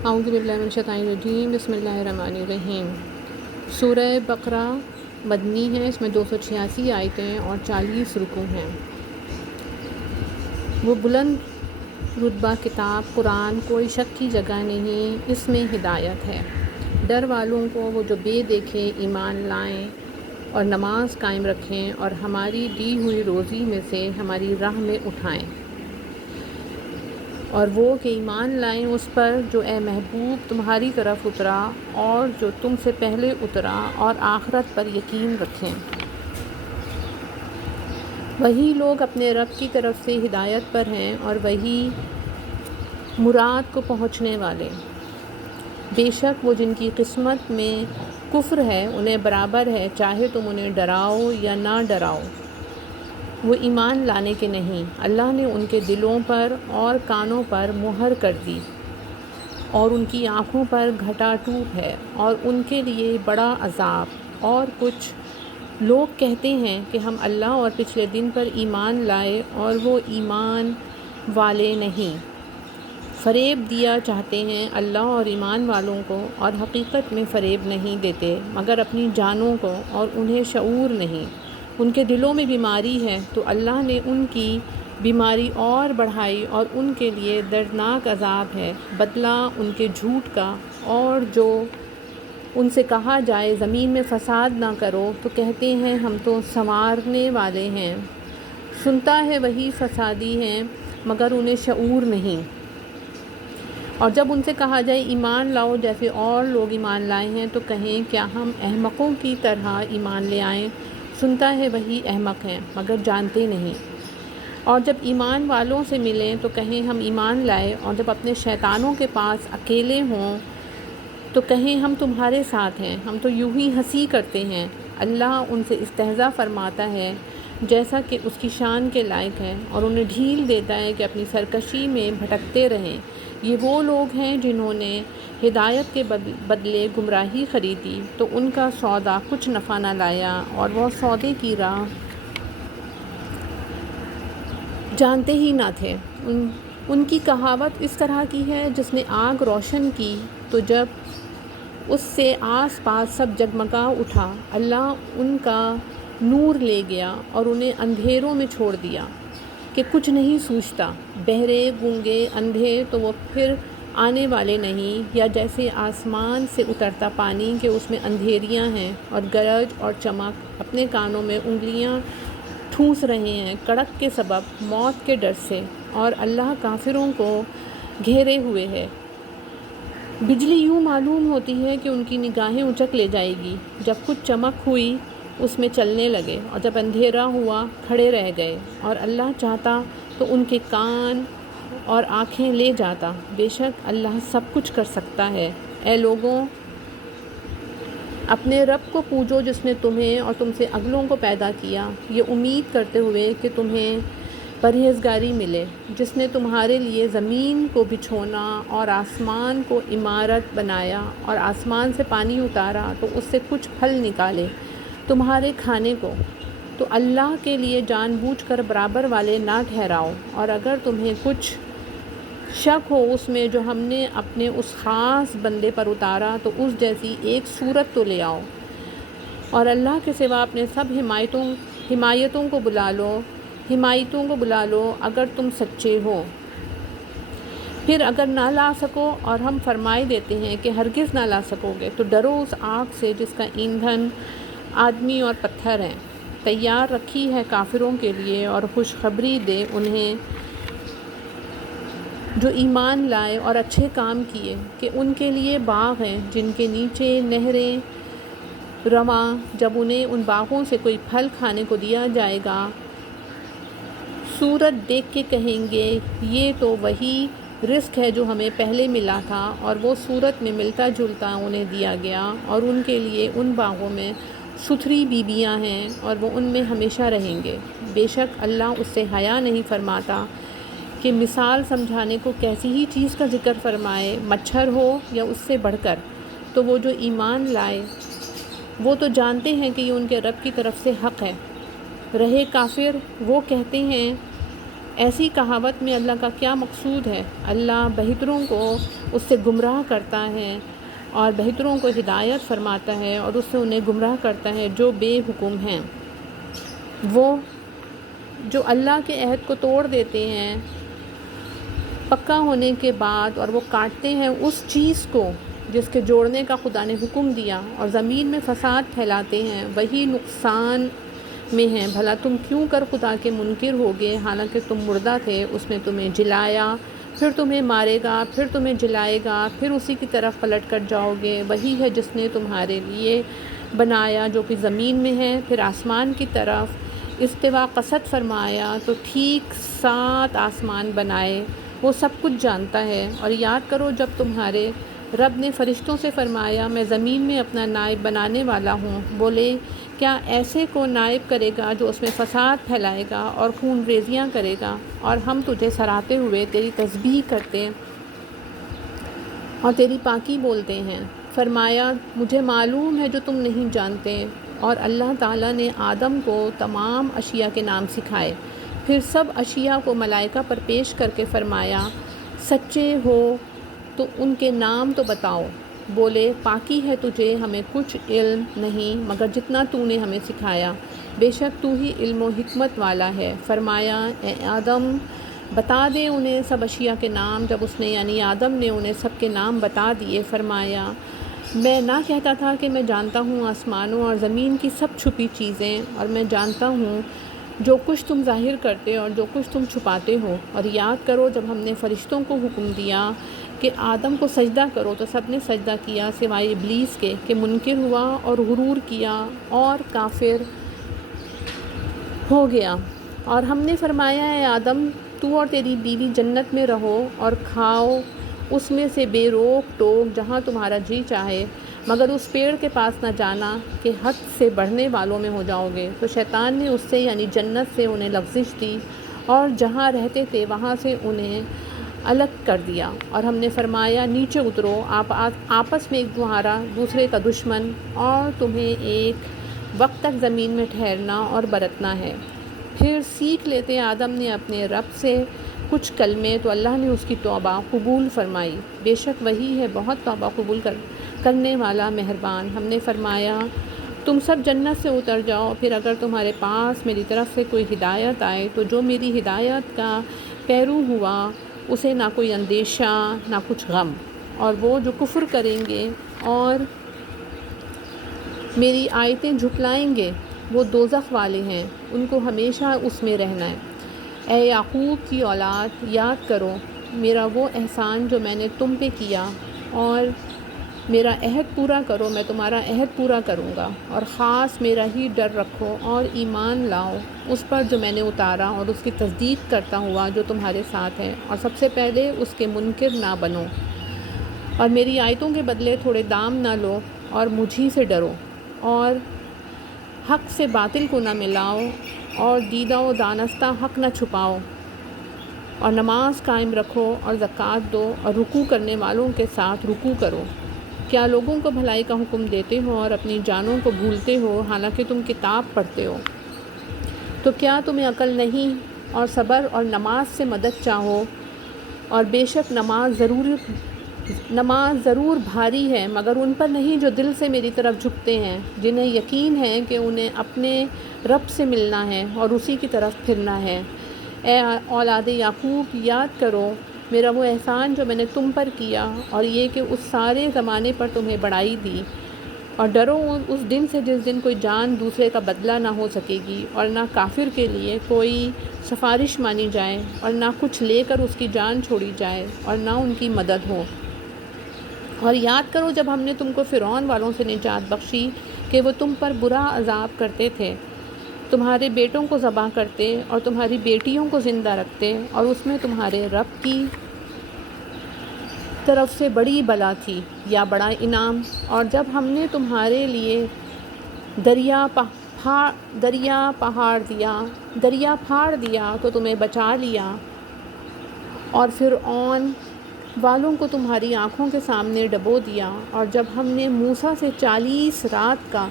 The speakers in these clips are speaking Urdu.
اعوذ باللہ من الشیطان الرجیم، بسم اللہ الرحمن الرحیم۔ سورہ بقرہ مدنی ہے، اس میں 286 آیتیں اور 40 رکوع ہیں۔ وہ بلند رتبہ کتاب قرآن کوئی شک کی جگہ نہیں، اس میں ہدایت ہے۔ ڈر والوں کو وہ جو بے دیکھے ایمان لائیں اور نماز قائم رکھیں اور ہماری دی ہوئی روزی میں سے ہماری راہ میں اٹھائیں، اور وہ کہ ایمان لائیں اس پر جو اے محبوب تمہاری طرف اترا اور جو تم سے پہلے اترا، اور آخرت پر یقین رکھیں۔ وہی لوگ اپنے رب کی طرف سے ہدایت پر ہیں اور وہی مراد کو پہنچنے والے۔ بے شک وہ جن کی قسمت میں کفر ہے انہیں برابر ہے، چاہے تم انہیں ڈراؤ یا نہ ڈراؤ، وہ ایمان لانے کے نہیں۔ اللہ نے ان کے دلوں پر اور کانوں پر مہر کر دی اور ان کی آنکھوں پر گھٹا ٹوپ ہے، اور ان کے لیے بڑا عذاب۔ اور کچھ لوگ کہتے ہیں کہ ہم اللہ اور پچھلے دن پر ایمان لائے، اور وہ ایمان والے نہیں، فریب دیا چاہتے ہیں اللہ اور ایمان والوں کو، اور حقیقت میں فریب نہیں دیتے مگر اپنی جانوں کو، اور انہیں شعور نہیں۔ ان کے دلوں میں بیماری ہے تو اللہ نے ان کی بیماری اور بڑھائی، اور ان کے لیے دردناک عذاب ہے، بدلہ ان کے جھوٹ کا۔ اور جو ان سے کہا جائے زمین میں فساد نہ کرو تو کہتے ہیں ہم تو سنوارنے والے ہیں، سنتا ہے وہی فسادی ہیں مگر انہیں شعور نہیں۔ اور جب ان سے کہا جائے ایمان لاؤ جیسے اور لوگ ایمان لائے ہیں تو کہیں کیا ہم احمقوں کی طرح ایمان لے آئیں، سنتا ہے وہی احمق ہیں مگر جانتے نہیں۔ اور جب ایمان والوں سے ملیں تو کہیں ہم ایمان لائے، اور جب اپنے شیطانوں کے پاس اکیلے ہوں تو کہیں ہم تمہارے ساتھ ہیں، ہم تو یوں ہی ہنسی کرتے ہیں۔ اللہ ان سے استہزاء فرماتا ہے جیسا کہ اس کی شان کے لائق ہے، اور انہیں ڈھیل دیتا ہے کہ اپنی سرکشی میں بھٹکتے رہیں۔ یہ وہ لوگ ہیں جنہوں نے ہدایت کے بدلے گمراہی خریدی تو ان کا سودا کچھ نفع نہ لایا، اور وہ سودے کی راہ جانتے ہی نہ تھے۔ ان کی کہاوت اس طرح کی ہے، جس نے آگ روشن کی تو جب اس سے آس پاس سب جگمگا اٹھا، اللہ ان کا نور لے گیا اور انہیں اندھیروں میں چھوڑ دیا کہ کچھ نہیں سوچتا۔ بہرے، گونگے، اندھے تو وہ پھر آنے والے نہیں، یا جیسے آسمان سے اترتا پانی کہ اس میں اندھیریاں ہیں، اور گرج اور چمک اپنے کانوں میں انگلیاں ٹھونس رہے ہیں کڑک کے سبب موت کے ڈر سے، اور اللہ کافروں کو گھیرے ہوئے ہے۔ بجلی یوں معلوم ہوتی ہے کہ ان کی نگاہیں اچک لے جائے گی، جب کچھ چمک ہوئی اس میں چلنے لگے، اور جب اندھیرا ہوا کھڑے رہ گئے، اور اللہ چاہتا تو ان کے کان اور آنکھیں لے جاتا۔ بے شک اللہ سب کچھ کر سکتا ہے۔ اے لوگوں، اپنے رب کو پوجو جس نے تمہیں اور تم سے اگلوں کو پیدا کیا، یہ امید کرتے ہوئے کہ تمہیں پرہیزگاری ملے، جس نے تمہارے لیے زمین کو بچھونا اور آسمان کو عمارت بنایا، اور آسمان سے پانی اتارا تو اس سے کچھ پھل نکالے تمہارے کھانے کو، تو اللہ کے لیے جان بوجھ کر برابر والے نہ ٹھہراؤ۔ اور اگر تمہیں کچھ شک ہو اس میں جو ہم نے اپنے اس خاص بندے پر اتارا تو اس جیسی ایک صورت تو لے آؤ، اور اللہ کے سوا اپنے سب حمایتوں کو بلا لو اگر تم سچے ہو۔ پھر اگر نہ لا سکو، اور ہم فرمائے دیتے ہیں کہ ہرگز نہ لا سکو گے، تو ڈرو اس آگ سے جس کا ایندھن آدمی اور پتھر ہیں، تیار رکھی ہے کافروں کے لیے، اور خوشخبری دے انہیں جو ایمان لائے اور اچھے کام کیے کہ ان کے لیے باغ ہیں جن کے نیچے نہریں رواں، جب انہیں ان باغوں سے کوئی پھل کھانے کو دیا جائے گا صورت دیکھ کے کہیں گے یہ تو وہی رزق ہے جو ہمیں پہلے ملا تھا، اور وہ صورت میں ملتا جلتا انہیں دیا گیا، اور ان کے لیے ان باغوں میں ستھری بیویاں ہیں اور وہ ان میں ہمیشہ رہیں گے۔ بے شک اللہ اس سے حیا نہیں فرماتا کہ مثال سمجھانے کو کیسی ہی چیز کا ذکر فرمائے، مچھر ہو یا اس سے بڑھ کر۔ تو وہ جو ایمان لائے وہ تو جانتے ہیں کہ یہ ان کے رب کی طرف سے حق ہے۔ رہے کافر، وہ کہتے ہیں ایسی کہاوت میں اللہ کا کیا مقصود ہے؟ اللہ بہتروں کو اس سے گمراہ کرتا ہے اور بہتروں کو ہدایت فرماتا ہے اور اس سے انہیں گمراہ کرتا ہے جو بے حکم ہیں۔ وہ جو اللہ کے عہد کو توڑ دیتے ہیں پکا ہونے کے بعد اور وہ کاٹتے ہیں اس چیز کو جس کے جوڑنے کا خدا نے حکم دیا اور زمین میں فساد پھیلاتے ہیں، وہی نقصان میں ہیں۔ بھلا تم کیوں کر خدا کے منکر ہوگے، حالانکہ تم مردہ تھے، اس نے تمہیں جلایا، پھر تمہیں مارے گا، پھر تمہیں جلائے گا، پھر اسی کی طرف پلٹ کر جاؤ گے۔ وہی ہے جس نے تمہارے لیے بنایا جو کہ زمین میں ہے، پھر آسمان کی طرف استوا قصد فرمایا تو ٹھیک 7 آسمان بنائے۔ وہ سب کچھ جانتا ہے۔ اور یاد کرو جب تمہارے رب نے فرشتوں سے فرمایا میں زمین میں اپنا نائب بنانے والا ہوں، بولے کیا ایسے کو نائب کرے گا جو اس میں فساد پھیلائے گا اور خون ریزیاں کرے گا؟ اور ہم تجھے سراہتے ہوئے تیری تسبیح کرتے اور تیری پاکی بولتے ہیں۔ فرمایا مجھے معلوم ہے جو تم نہیں جانتے۔ اور اللہ تعالیٰ نے آدم کو تمام اشیاء کے نام سکھائے، پھر سب اشیاء کو ملائکہ پر پیش کر کے فرمایا سچے ہو تو ان کے نام تو بتاؤ۔ بولے پاکی ہے تجھے، ہمیں کچھ علم نہیں مگر جتنا تو نے ہمیں سکھایا، بے شک تو ہی علم و حکمت والا ہے۔ فرمایا اے آدم بتا دے انہیں سب اشیاء کے نام۔ جب اس نے یعنی آدم نے انہیں سب کے نام بتا دیے، فرمایا میں نہ کہتا تھا کہ میں جانتا ہوں آسمانوں اور زمین کی سب چھپی چیزیں، اور میں جانتا ہوں جو کچھ تم ظاہر کرتے اور جو کچھ تم چھپاتے ہو۔ اور یاد کرو جب ہم نے فرشتوں کو حکم دیا کہ آدم کو سجدہ کرو تو سب نے سجدہ کیا سوائے ابلیس کے کہ منکر ہوا اور غرور کیا اور کافر ہو گیا۔ اور ہم نے فرمایا اے آدم تو اور تیری بیوی جنت میں رہو اور کھاؤ اس میں سے بے روک ٹوک جہاں تمہارا جی چاہے، مگر اس پیڑ کے پاس نہ جانا کہ حد سے بڑھنے والوں میں ہو جاؤ گے۔ تو شیطان نے اس سے یعنی جنت سے انہیں لغزش دی اور جہاں رہتے تھے وہاں سے انہیں الگ کر دیا۔ اور ہم نے فرمایا نیچے اترو، آپ آپس میں ایک تمہارا دوسرے کا دشمن، اور تمہیں ایک وقت تک زمین میں ٹھہرنا اور برتنا ہے۔ پھر سیکھ لیتے آدم نے اپنے رب سے کچھ کلمے تو اللہ نے اس کی توبہ قبول فرمائی، بے شک وہی ہے بہت توبہ قبول کرنے والا مہربان۔ ہم نے فرمایا تم سب جنت سے اتر جاؤ، پھر اگر تمہارے پاس میری طرف سے کوئی ہدایت آئے تو جو میری ہدایت کا پیرو ہوا اسے نہ کوئی اندیشہ نہ کچھ غم، اور وہ جو کفر کریں گے اور میری آیتیں جھٹلائیں گے وہ دوزخ والے ہیں، ان کو ہمیشہ اس میں رہنا ہے۔ اے یعقوب کی اولاد یاد کرو میرا وہ احسان جو میں نے تم پہ کیا، اور میرا عہد پورا کرو، میں تمہارا عہد پورا کروں گا، اور خاص میرا ہی ڈر رکھو اور ایمان لاؤ اس پر جو میں نے اتارا اور اس کی تصدیق کرتا ہوا جو تمہارے ساتھ ہے، اور سب سے پہلے اس کے منکر نہ بنو، اور میری آیتوں کے بدلے تھوڑے دام نہ لو، اور مجھی سے ڈرو، اور حق سے باطل کو نہ ملاؤ، اور دیدہ و دانستہ حق نہ چھپاؤ، اور نماز قائم رکھو اور زکوٰۃ دو، اور رکوع کرنے والوں کے ساتھ رکوع کرو۔ کیا لوگوں کو بھلائی کا حکم دیتے ہو اور اپنی جانوں کو بھولتے ہو حالانکہ تم کتاب پڑھتے ہو؟ تو کیا تمہیں عقل نہیں؟ اور صبر اور نماز سے مدد چاہو، اور بے شک نماز ضرور بھاری ہے مگر ان پر نہیں جو دل سے میری طرف جھکتے ہیں، جنہیں یقین ہے کہ انہیں اپنے رب سے ملنا ہے اور اسی کی طرف پھرنا ہے۔ اے اولاد یعقوب یاد کرو میرا وہ احسان جو میں نے تم پر کیا، اور یہ کہ اس سارے زمانے پر تمہیں بڑائی دی، اور ڈرو اس دن سے جس دن کوئی جان دوسرے کا بدلہ نہ ہو سکے گی، اور نہ کافر کے لیے کوئی سفارش مانی جائے، اور نہ کچھ لے کر اس کی جان چھوڑی جائے، اور نہ ان کی مدد ہو۔ اور یاد کرو جب ہم نے تم کو فرعون والوں سے نجات بخشی کہ وہ تم پر برا عذاب کرتے تھے، تمہارے بیٹوں کو ذبح کرتے اور تمہاری بیٹیوں کو زندہ رکھتے، اور اس میں تمہارے رب کی طرف سے بڑی بلا تھی یا بڑا انعام۔ اور جب ہم نے تمہارے لیے دریا پھاڑ دیا تو تمہیں بچا لیا، اور فرعون والوں کو تمہاری آنکھوں کے سامنے ڈبو دیا۔ اور جب ہم نے موسیٰ سے 40 رات کا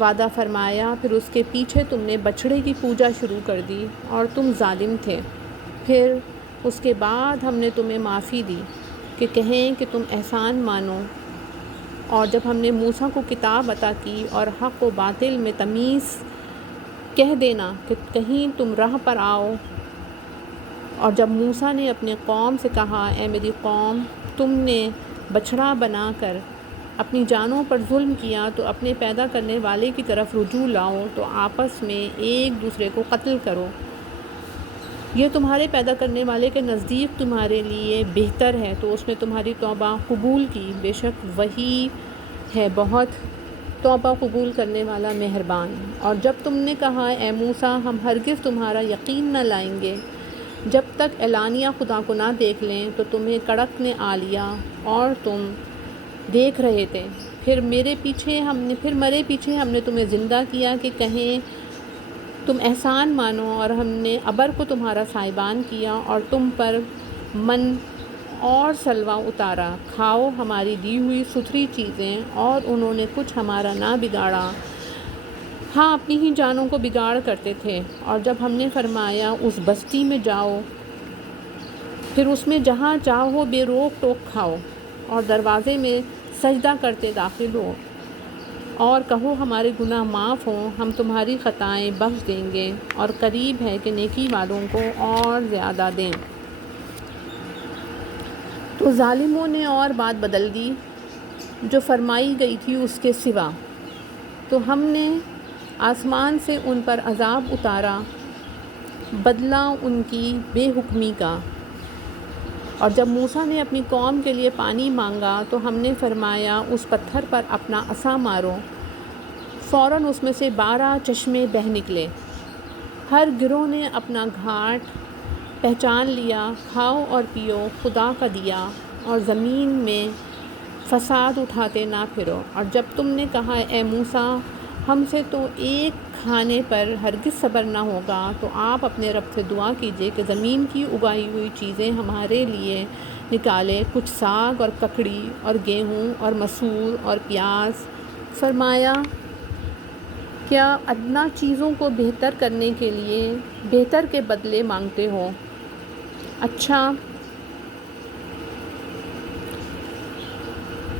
وعدہ فرمایا، پھر اس کے پیچھے تم نے بچھڑے کی پوجا شروع کر دی اور تم ظالم تھے۔ پھر اس کے بعد ہم نے تمہیں معافی دی کہ کہیں کہ تم احسان مانو، اور جب ہم نے موسیٰ کو کتاب عطا کی اور حق و باطل میں تمیز کہہ دینا کہ کہیں تم راہ پر آؤ، اور جب موسیٰ نے اپنے قوم سے کہا اے میری قوم، تم نے بچھڑا بنا کر اپنی جانوں پر ظلم کیا تو اپنے پیدا کرنے والے کی طرف رجوع لاؤ، تو آپس میں ایک دوسرے کو قتل کرو، یہ تمہارے پیدا کرنے والے کے نزدیک تمہارے لیے بہتر ہے، تو اس نے تمہاری توبہ قبول کی، بے شک وہی ہے بہت توبہ قبول کرنے والا مہربان۔ اور جب تم نے کہا اے موسیٰ ہم ہرگز تمہارا یقین نہ لائیں گے جب تک اعلانیہ خدا کو نہ دیکھ لیں، تو تمہیں کڑک نے آ لیا اور تم دیکھ رہے تھے، پھر مرے پیچھے ہم نے تمہیں زندہ کیا کہ کہیں تم احسان مانو، اور ہم نے ابر کو تمہارا سائبان کیا اور تم پر من اور سلوہ اتارا، کھاؤ ہماری دی ہوئی ستھری چیزیں، اور انہوں نے کچھ ہمارا نہ بگاڑا، ہاں اپنی ہی جانوں کو بگاڑ کرتے تھے۔ اور جب ہم نے فرمایا اس بستی میں جاؤ، پھر اس میں جہاں چاہو بے روک ٹوک کھاؤ، اور دروازے میں سجدہ کرتے داخل ہو، اور کہو ہمارے گناہ معاف ہوں، ہم تمہاری خطائیں بخش دیں گے، اور قریب ہے کہ نیکی والوں کو اور زیادہ دیں۔ تو ظالموں نے اور بات بدل دی جو فرمائی گئی تھی اس کے سوا، تو ہم نے آسمان سے ان پر عذاب اتارا بدلہ ان کی بے حکمی کا۔ اور جب موسیٰ نے اپنی قوم کے لیے پانی مانگا تو ہم نے فرمایا اس پتھر پر اپنا عصا مارو، فوراً اس میں سے 12 چشمے بہہ نکلے، ہر گروہ نے اپنا گھاٹ پہچان لیا، کھاؤ اور پیو خدا کا دیا، اور زمین میں فساد اٹھاتے نہ پھرو۔ اور جب تم نے کہا اے موسیٰ ہم سے تو ایک کھانے پر ہرگز صبر نہ ہوگا، تو آپ اپنے رب سے دعا کیجئے کہ زمین کی اگائی ہوئی چیزیں ہمارے لیے نکالے، کچھ ساگ اور ککڑی اور گیہوں اور مسور اور پیاز۔ فرمایا کیا ادنیٰ چیزوں کو بہتر کرنے کے لیے بہتر کے بدلے مانگتے ہو؟ اچھا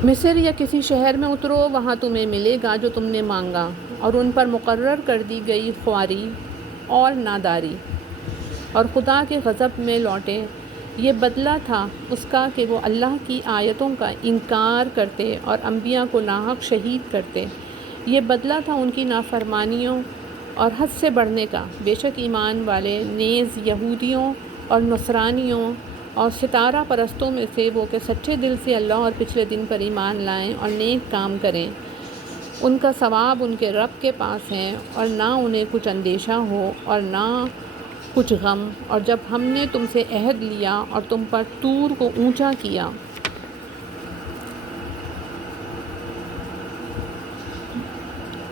مصر یا کسی شہر میں اترو، وہاں تمہیں ملے گا جو تم نے مانگا، اور ان پر مقرر کر دی گئی خواری اور ناداری، اور خدا کے غضب میں لوٹے۔ یہ بدلہ تھا اس کا کہ وہ اللہ کی آیتوں کا انکار کرتے اور انبیاء کو ناحق شہید کرتے، یہ بدلہ تھا ان کی نافرمانیوں اور حد سے بڑھنے کا۔ بے شک ایمان والے نیز یہودیوں اور نصرانیوں اور ستارہ پرستوں میں سے وہ کہ سچے دل سے اللہ اور پچھلے دن پر ایمان لائیں اور نیک کام کریں، ان کا ثواب ان کے رب کے پاس ہے، اور نہ انہیں کچھ اندیشہ ہو اور نہ کچھ غم۔ اور جب ہم نے تم سے عہد لیا اور تم پر طور کو اونچا کیا،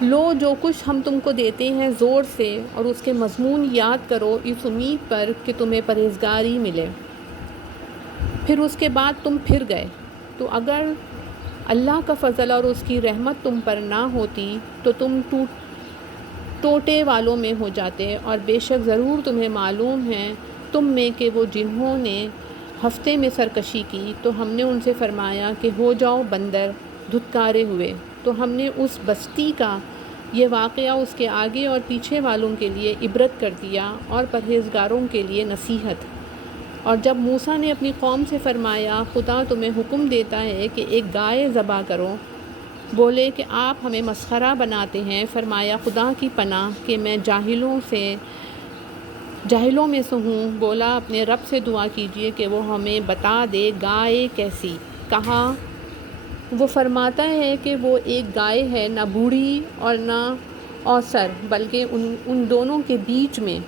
لو جو کچھ ہم تم کو دیتے ہیں زور سے، اور اس کے مضمون یاد کرو اس امید پر کہ تمہیں پرہیزگاری ملے۔ پھر اس کے بعد تم پھر گئے، تو اگر اللہ کا فضل اور اس کی رحمت تم پر نہ ہوتی تو تم ٹوٹے والوں میں ہو جاتے، اور بے شک ضرور تمہیں معلوم ہے تم میں کہ وہ جنہوں نے ہفتے میں سرکشی کی، تو ہم نے ان سے فرمایا کہ ہو جاؤ بندر دھتکارے ہوئے، تو ہم نے اس بستی کا یہ واقعہ اس کے آگے اور پیچھے والوں کے لیے عبرت کر دیا اور پرہیزگاروں کے لیے نصیحت۔ اور جب موسیٰ نے اپنی قوم سے فرمایا خدا تمہیں حکم دیتا ہے کہ ایک گائے ذبح کرو، بولے کہ آپ ہمیں مسخرہ بناتے ہیں، فرمایا خدا کی پناہ کہ میں جاہلوں میں سے ہوں۔ بولا اپنے رب سے دعا کیجئے کہ وہ ہمیں بتا دے گائے کیسی، کہا وہ فرماتا ہے کہ وہ ایک گائے ہے، نہ بوڑھی اور نہ اوسر بلکہ ان دونوں کے بیچ میں،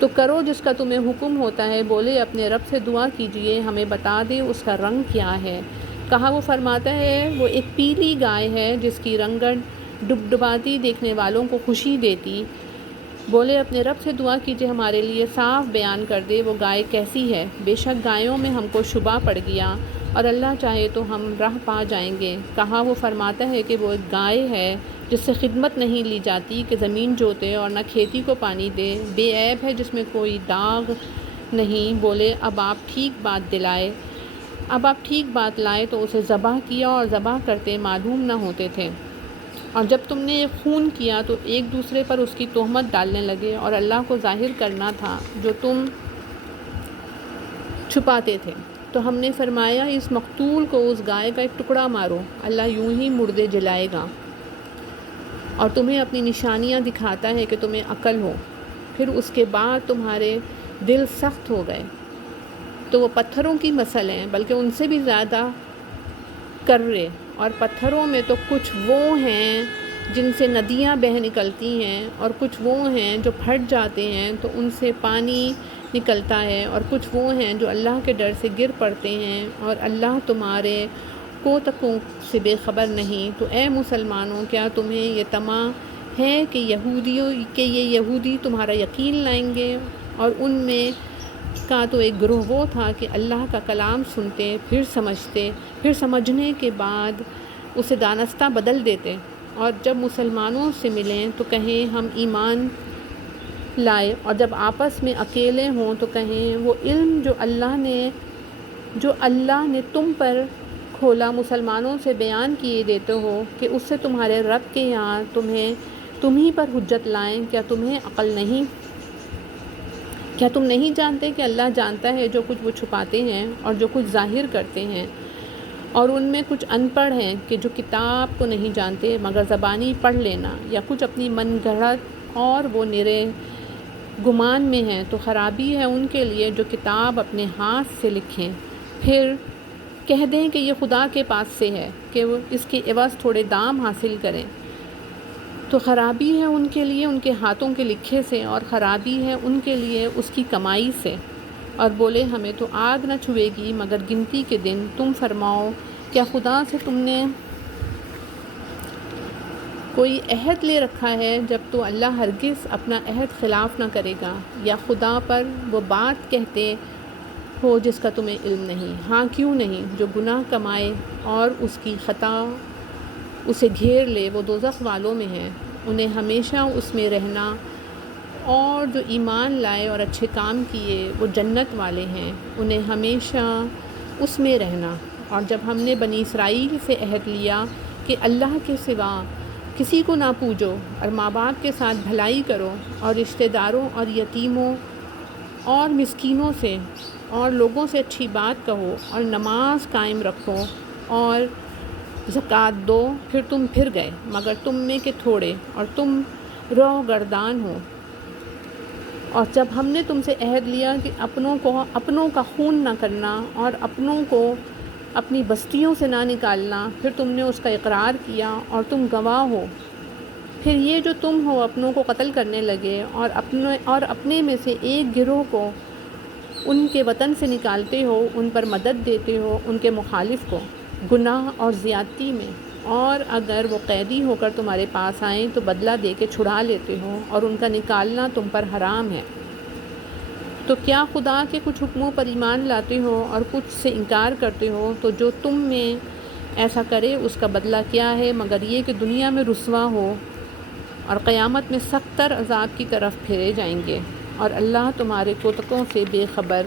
تو کرو جس کا تمہیں حکم ہوتا ہے۔ بولے اپنے رب سے دعا کیجئے ہمیں بتا دے اس کا رنگ کیا ہے، کہا وہ فرماتا ہے وہ ایک پیلی گائے ہے جس کی رنگت ڈبڈباتی دیکھنے والوں کو خوشی دیتی۔ بولے اپنے رب سے دعا کیجئے ہمارے لیے صاف بیان کر دے وہ گائے کیسی ہے، بے شک گایوں میں ہم کو شبہ پڑ گیا، اور اللہ چاہے تو ہم راہ پا جائیں گے۔ کہا وہ فرماتا ہے کہ وہ ایک گائے ہے جس سے خدمت نہیں لی جاتی کہ زمین جوتے اور نہ کھیتی کو پانی دے، بے عیب ہے جس میں کوئی داغ نہیں۔ بولے اب آپ ٹھیک بات لائے تو اسے ذبح کیا، اور ذبح کرتے معلوم نہ ہوتے تھے، اور جب تم نے خون کیا تو ایک دوسرے پر اس کی تہمت ڈالنے لگے، اور اللہ کو ظاہر کرنا تھا جو تم چھپاتے تھے۔ تو ہم نے فرمایا اس مقتول کو اس گائے کا ایک ٹکڑا مارو، اللہ یوں ہی مردے جلائے گا اور تمہیں اپنی نشانیاں دکھاتا ہے کہ تمہیں عقل ہو۔ پھر اس کے بعد تمہارے دل سخت ہو گئے تو وہ پتھروں کی مثل ہیں، بلکہ ان سے بھی زیادہ کرے، اور پتھروں میں تو کچھ وہ ہیں جن سے ندیاں بہہ نکلتی ہیں، اور کچھ وہ ہیں جو پھٹ جاتے ہیں تو ان سے پانی نکلتا ہے، اور کچھ وہ ہیں جو اللہ کے ڈر سے گر پڑتے ہیں، اور اللہ تمہارے کوتکوں سے بے خبر نہیں۔ تو اے مسلمانوں، کیا تمہیں یہ طمع ہے کہ یہ یہودی تمہارا یقین لائیں گے؟ اور ان میں کا تو ایک گروہ وہ تھا کہ اللہ کا کلام سنتے، پھر سمجھنے کے بعد اسے دانستہ بدل دیتے، اور جب مسلمانوں سے ملیں تو کہیں ہم ایمان لائے، اور جب آپس میں اکیلے ہوں تو کہیں وہ علم جو اللہ نے تم پر کھولا مسلمانوں سے بیان کیے دیتے ہو کہ اس سے تمہارے رب کے یہاں تم ہی پر حجت لائیں۔ کیا تمہیں عقل نہیں؟ کیا تم نہیں جانتے کہ اللہ جانتا ہے جو کچھ وہ چھپاتے ہیں اور جو کچھ ظاہر کرتے ہیں؟ اور ان میں کچھ ان پڑھ ہیں کہ جو کتاب کو نہیں جانتے مگر زبانی پڑھ لینا، یا کچھ اپنی من گھڑت اور وہ نرے گمان میں ہیں، تو خرابی ہے ان کے لیے جو کتاب اپنے ہاتھ سے لکھیں، پھر کہہ دیں کہ یہ خدا کے پاس سے ہے کہ وہ اس کے عوض تھوڑے دام حاصل کریں۔ تو خرابی ہے ان کے لیے ان کے ہاتھوں کے لکھے سے، اور خرابی ہے ان کے لیے اس کی کمائی سے۔ اور بولے ہمیں تو آگ نہ چھوئے گی مگر گنتی کے دن۔ تم فرماؤ کیا خدا سے تم نے کوئی عہد لے رکھا ہے جب تو اللہ ہرگز اپنا عہد خلاف نہ کرے گا، یا خدا پر وہ بات کہتے ہو جس کا تمہیں علم نہیں؟ ہاں کیوں نہیں، جو گناہ کمائے اور اس کی خطا اسے گھیر لے وہ دوزخ والوں میں ہیں، انہیں ہمیشہ اس میں رہنا، اور جو ایمان لائے اور اچھے کام کیے وہ جنت والے ہیں، انہیں ہمیشہ اس میں رہنا۔ اور جب ہم نے بنی اسرائیل سے عہد لیا کہ اللہ کے سوا کسی کو نہ پوجو، اور ماں باپ کے ساتھ بھلائی کرو، اور رشتہ داروں اور یتیموں اور مسکینوں سے اور لوگوں سے اچھی بات کہو، اور نماز قائم رکھو اور زکوٰۃ دو، پھر تم پھر گئے مگر تم میں کے تھوڑے، اور تم رو گردان ہو۔ اور جب ہم نے تم سے عہد لیا کہ اپنوں کا خون نہ کرنا اور اپنوں کو اپنی بستیوں سے نہ نکالنا، پھر تم نے اس کا اقرار کیا اور تم گواہ ہو، پھر یہ جو تم ہو اپنوں کو قتل کرنے لگے، اور اپنے میں سے ایک گروہ کو ان کے وطن سے نکالتے ہو، ان پر مدد دیتے ہو ان کے مخالف کو گناہ اور زیادتی میں، اور اگر وہ قیدی ہو کر تمہارے پاس آئیں تو بدلہ دے کے چھڑا لیتے ہو، اور ان کا نکالنا تم پر حرام ہے۔ تو کیا خدا کے کچھ حکموں پر ایمان لاتے ہو اور کچھ سے انکار کرتے ہو؟ تو جو تم میں ایسا کرے اس کا بدلہ کیا ہے مگر یہ کہ دنیا میں رسوا ہو اور قیامت میں سخت تر عذاب کی طرف پھیرے جائیں گے، اور اللہ تمہارے کوتکوں سے بے خبر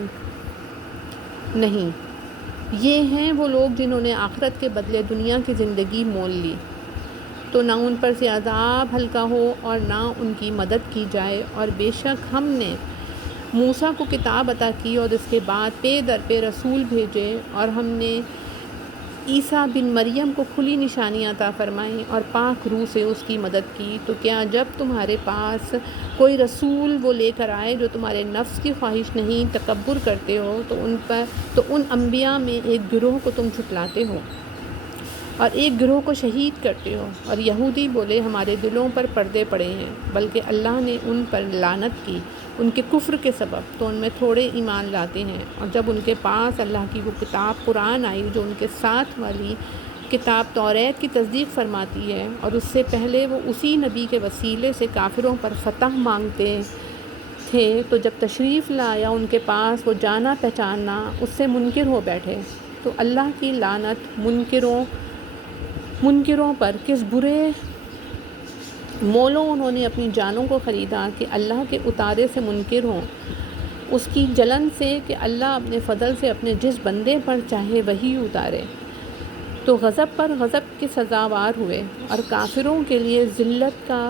نہیں۔ یہ ہیں وہ لوگ جنہوں نے آخرت کے بدلے دنیا کی زندگی مول لی، تو نہ ان پر سے عذاب ہلکا ہو اور نہ ان کی مدد کی جائے۔ اور بے شک ہم نے موسیٰ کو کتاب عطا کی اور اس کے بعد پے در پے رسول بھیجے، اور ہم نے عیسیٰ بن مریم کو کھلی نشانیاں عطا فرمائیں اور پاک روح سے اس کی مدد کی۔ تو کیا جب تمہارے پاس کوئی رسول وہ لے کر آئے جو تمہارے نفس کی خواہش نہیں تکبر کرتے ہو، تو ان انبیاء میں ایک گروہ کو تم جھٹلاتے ہو اور ایک گروہ کو شہید کرتے ہو۔ اور یہودی بولے ہمارے دلوں پر پردے پڑے ہیں، بلکہ اللہ نے ان پر لعنت کی ان کے کفر کے سبب، تو ان میں تھوڑے ایمان لاتے ہیں۔ اور جب ان کے پاس اللہ کی وہ کتاب قرآن آئی جو ان کے ساتھ والی کتاب توریت کی تصدیق فرماتی ہے، اور اس سے پہلے وہ اسی نبی کے وسیلے سے کافروں پر فتح مانگتے تھے، تو جب تشریف لایا ان کے پاس وہ جانا پہچاننا اس سے منکر ہو بیٹھے، تو اللہ کی لعنت منکروں پر، کس برے مولوں انہوں نے اپنی جانوں کو خریدا کہ اللہ کے اتارے سے منکر ہوں، اس کی جلن سے کہ اللہ اپنے فضل سے اپنے جس بندے پر چاہے وہی اتارے، تو غضب پر غضب کے سزاوار ہوئے، اور کافروں کے لیے ذلت کا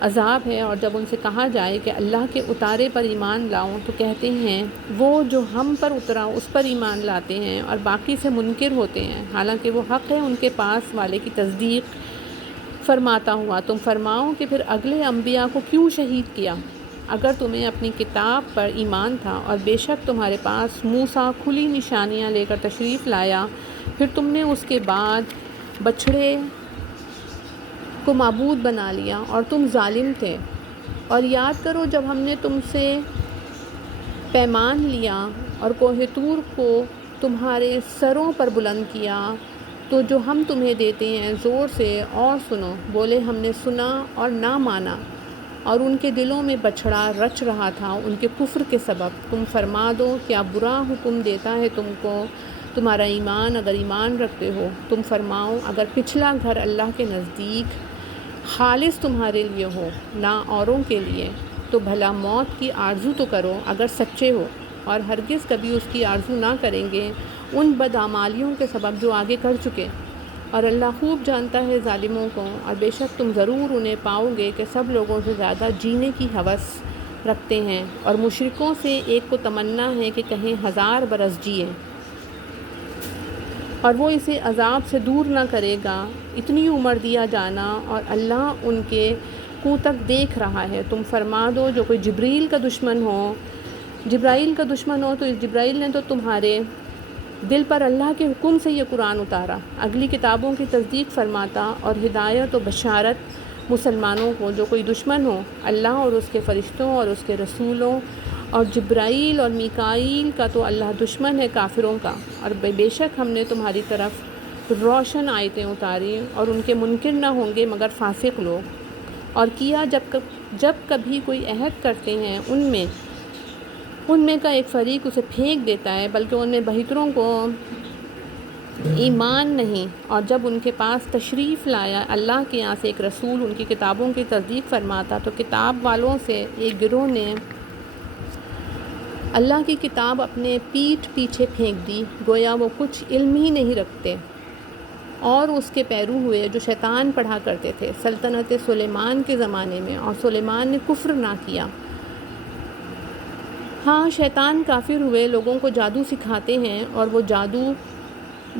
عذاب ہے۔ اور جب ان سے کہا جائے کہ اللہ کے اتارے پر ایمان لاؤ تو کہتے ہیں وہ جو ہم پر اترا اس پر ایمان لاتے ہیں، اور باقی سے منکر ہوتے ہیں، حالانکہ وہ حق ہے ان کے پاس والے کی تصدیق فرماتا ہوا۔ تم فرماؤ کہ پھر اگلے انبیاء کو کیوں شہید کیا؟ اگر تمہیں اپنی کتاب پر ایمان تھا، اور بے شک تمہارے پاس موسیٰ کھلی نشانیاں لے کر تشریف لایا، پھر تم نے اس کے بعد بچھڑے کو معبود بنا لیا اور تم ظالم تھے۔ اور یاد کرو جب ہم نے تم سے پیمان لیا اور کوہ طور کو تمہارے سروں پر بلند کیا، تو جو ہم تمہیں دیتے ہیں زور سے اور سنو، بولے ہم نے سنا اور نہ مانا، اور ان کے دلوں میں بچھڑا رچ رہا تھا ان کے کفر کے سبب۔ تم فرما دو کیا برا حکم دیتا ہے تم کو تمہارا ایمان، اگر ایمان رکھتے ہو؟ تم فرماؤ اگر پچھلا گھر اللہ کے نزدیک خالص تمہارے لیے ہو، نہ اوروں کے لیے، تو بھلا موت کی آرزو تو کرو اگر سچے ہو، اور ہرگز کبھی اس کی آرزو نہ کریں گے ان بدعمالیوں کے سبب جو آگے کر چکے، اور اللہ خوب جانتا ہے ظالموں کو۔ اور بے شک تم ضرور انہیں پاؤ گے کہ سب لوگوں سے زیادہ جینے کی ہوس رکھتے ہیں، اور مشرکوں سے ایک کو تمنا ہے کہ کہیں 1000 برس جیے، اور وہ اسے عذاب سے دور نہ کرے گا اتنی عمر دیا جانا، اور اللہ ان کے منہ تک دیکھ رہا ہے۔ تم فرما دو جو کوئی جبرائیل کا دشمن ہو تو اس جبرائیل نے تو تمہارے دل پر اللہ کے حکم سے یہ قرآن اتارا، اگلی کتابوں کی تصدیق فرماتا اور ہدایت و بشارت مسلمانوں کو۔ جو کوئی دشمن ہو اللہ اور اس کے فرشتوں اور اس کے رسولوں اور جبرائیل اور میکائیل کا، تو اللہ دشمن ہے کافروں کا۔ اور بے شک ہم نے تمہاری طرف روشن آیتیں اتاری، اور ان کے منکر نہ ہوں گے مگر فاسق لوگ۔ اور کیا جب کبھی کوئی عہد کرتے ہیں ان میں کا ایک فریق اسے پھینک دیتا ہے، بلکہ ان میں بہتروں کو ایمان نہیں۔ اور جب ان کے پاس تشریف لایا اللہ کے یہاں سے ایک رسول ان کی کتابوں کی تصدیق فرماتا، تو کتاب والوں سے ایک گروہ نے اللہ کی کتاب اپنے پیٹھ پیچھے پھینک دی، گویا وہ کچھ علم ہی نہیں رکھتے، اور اس کے پیرو ہوئے جو شیطان پڑھا کرتے تھے سلطنت سلیمان کے زمانے میں، اور سلیمان نے کفر نہ کیا۔ ہاں شیطان کافر ہوئے لوگوں کو جادو سکھاتے ہیں، اور وہ جادو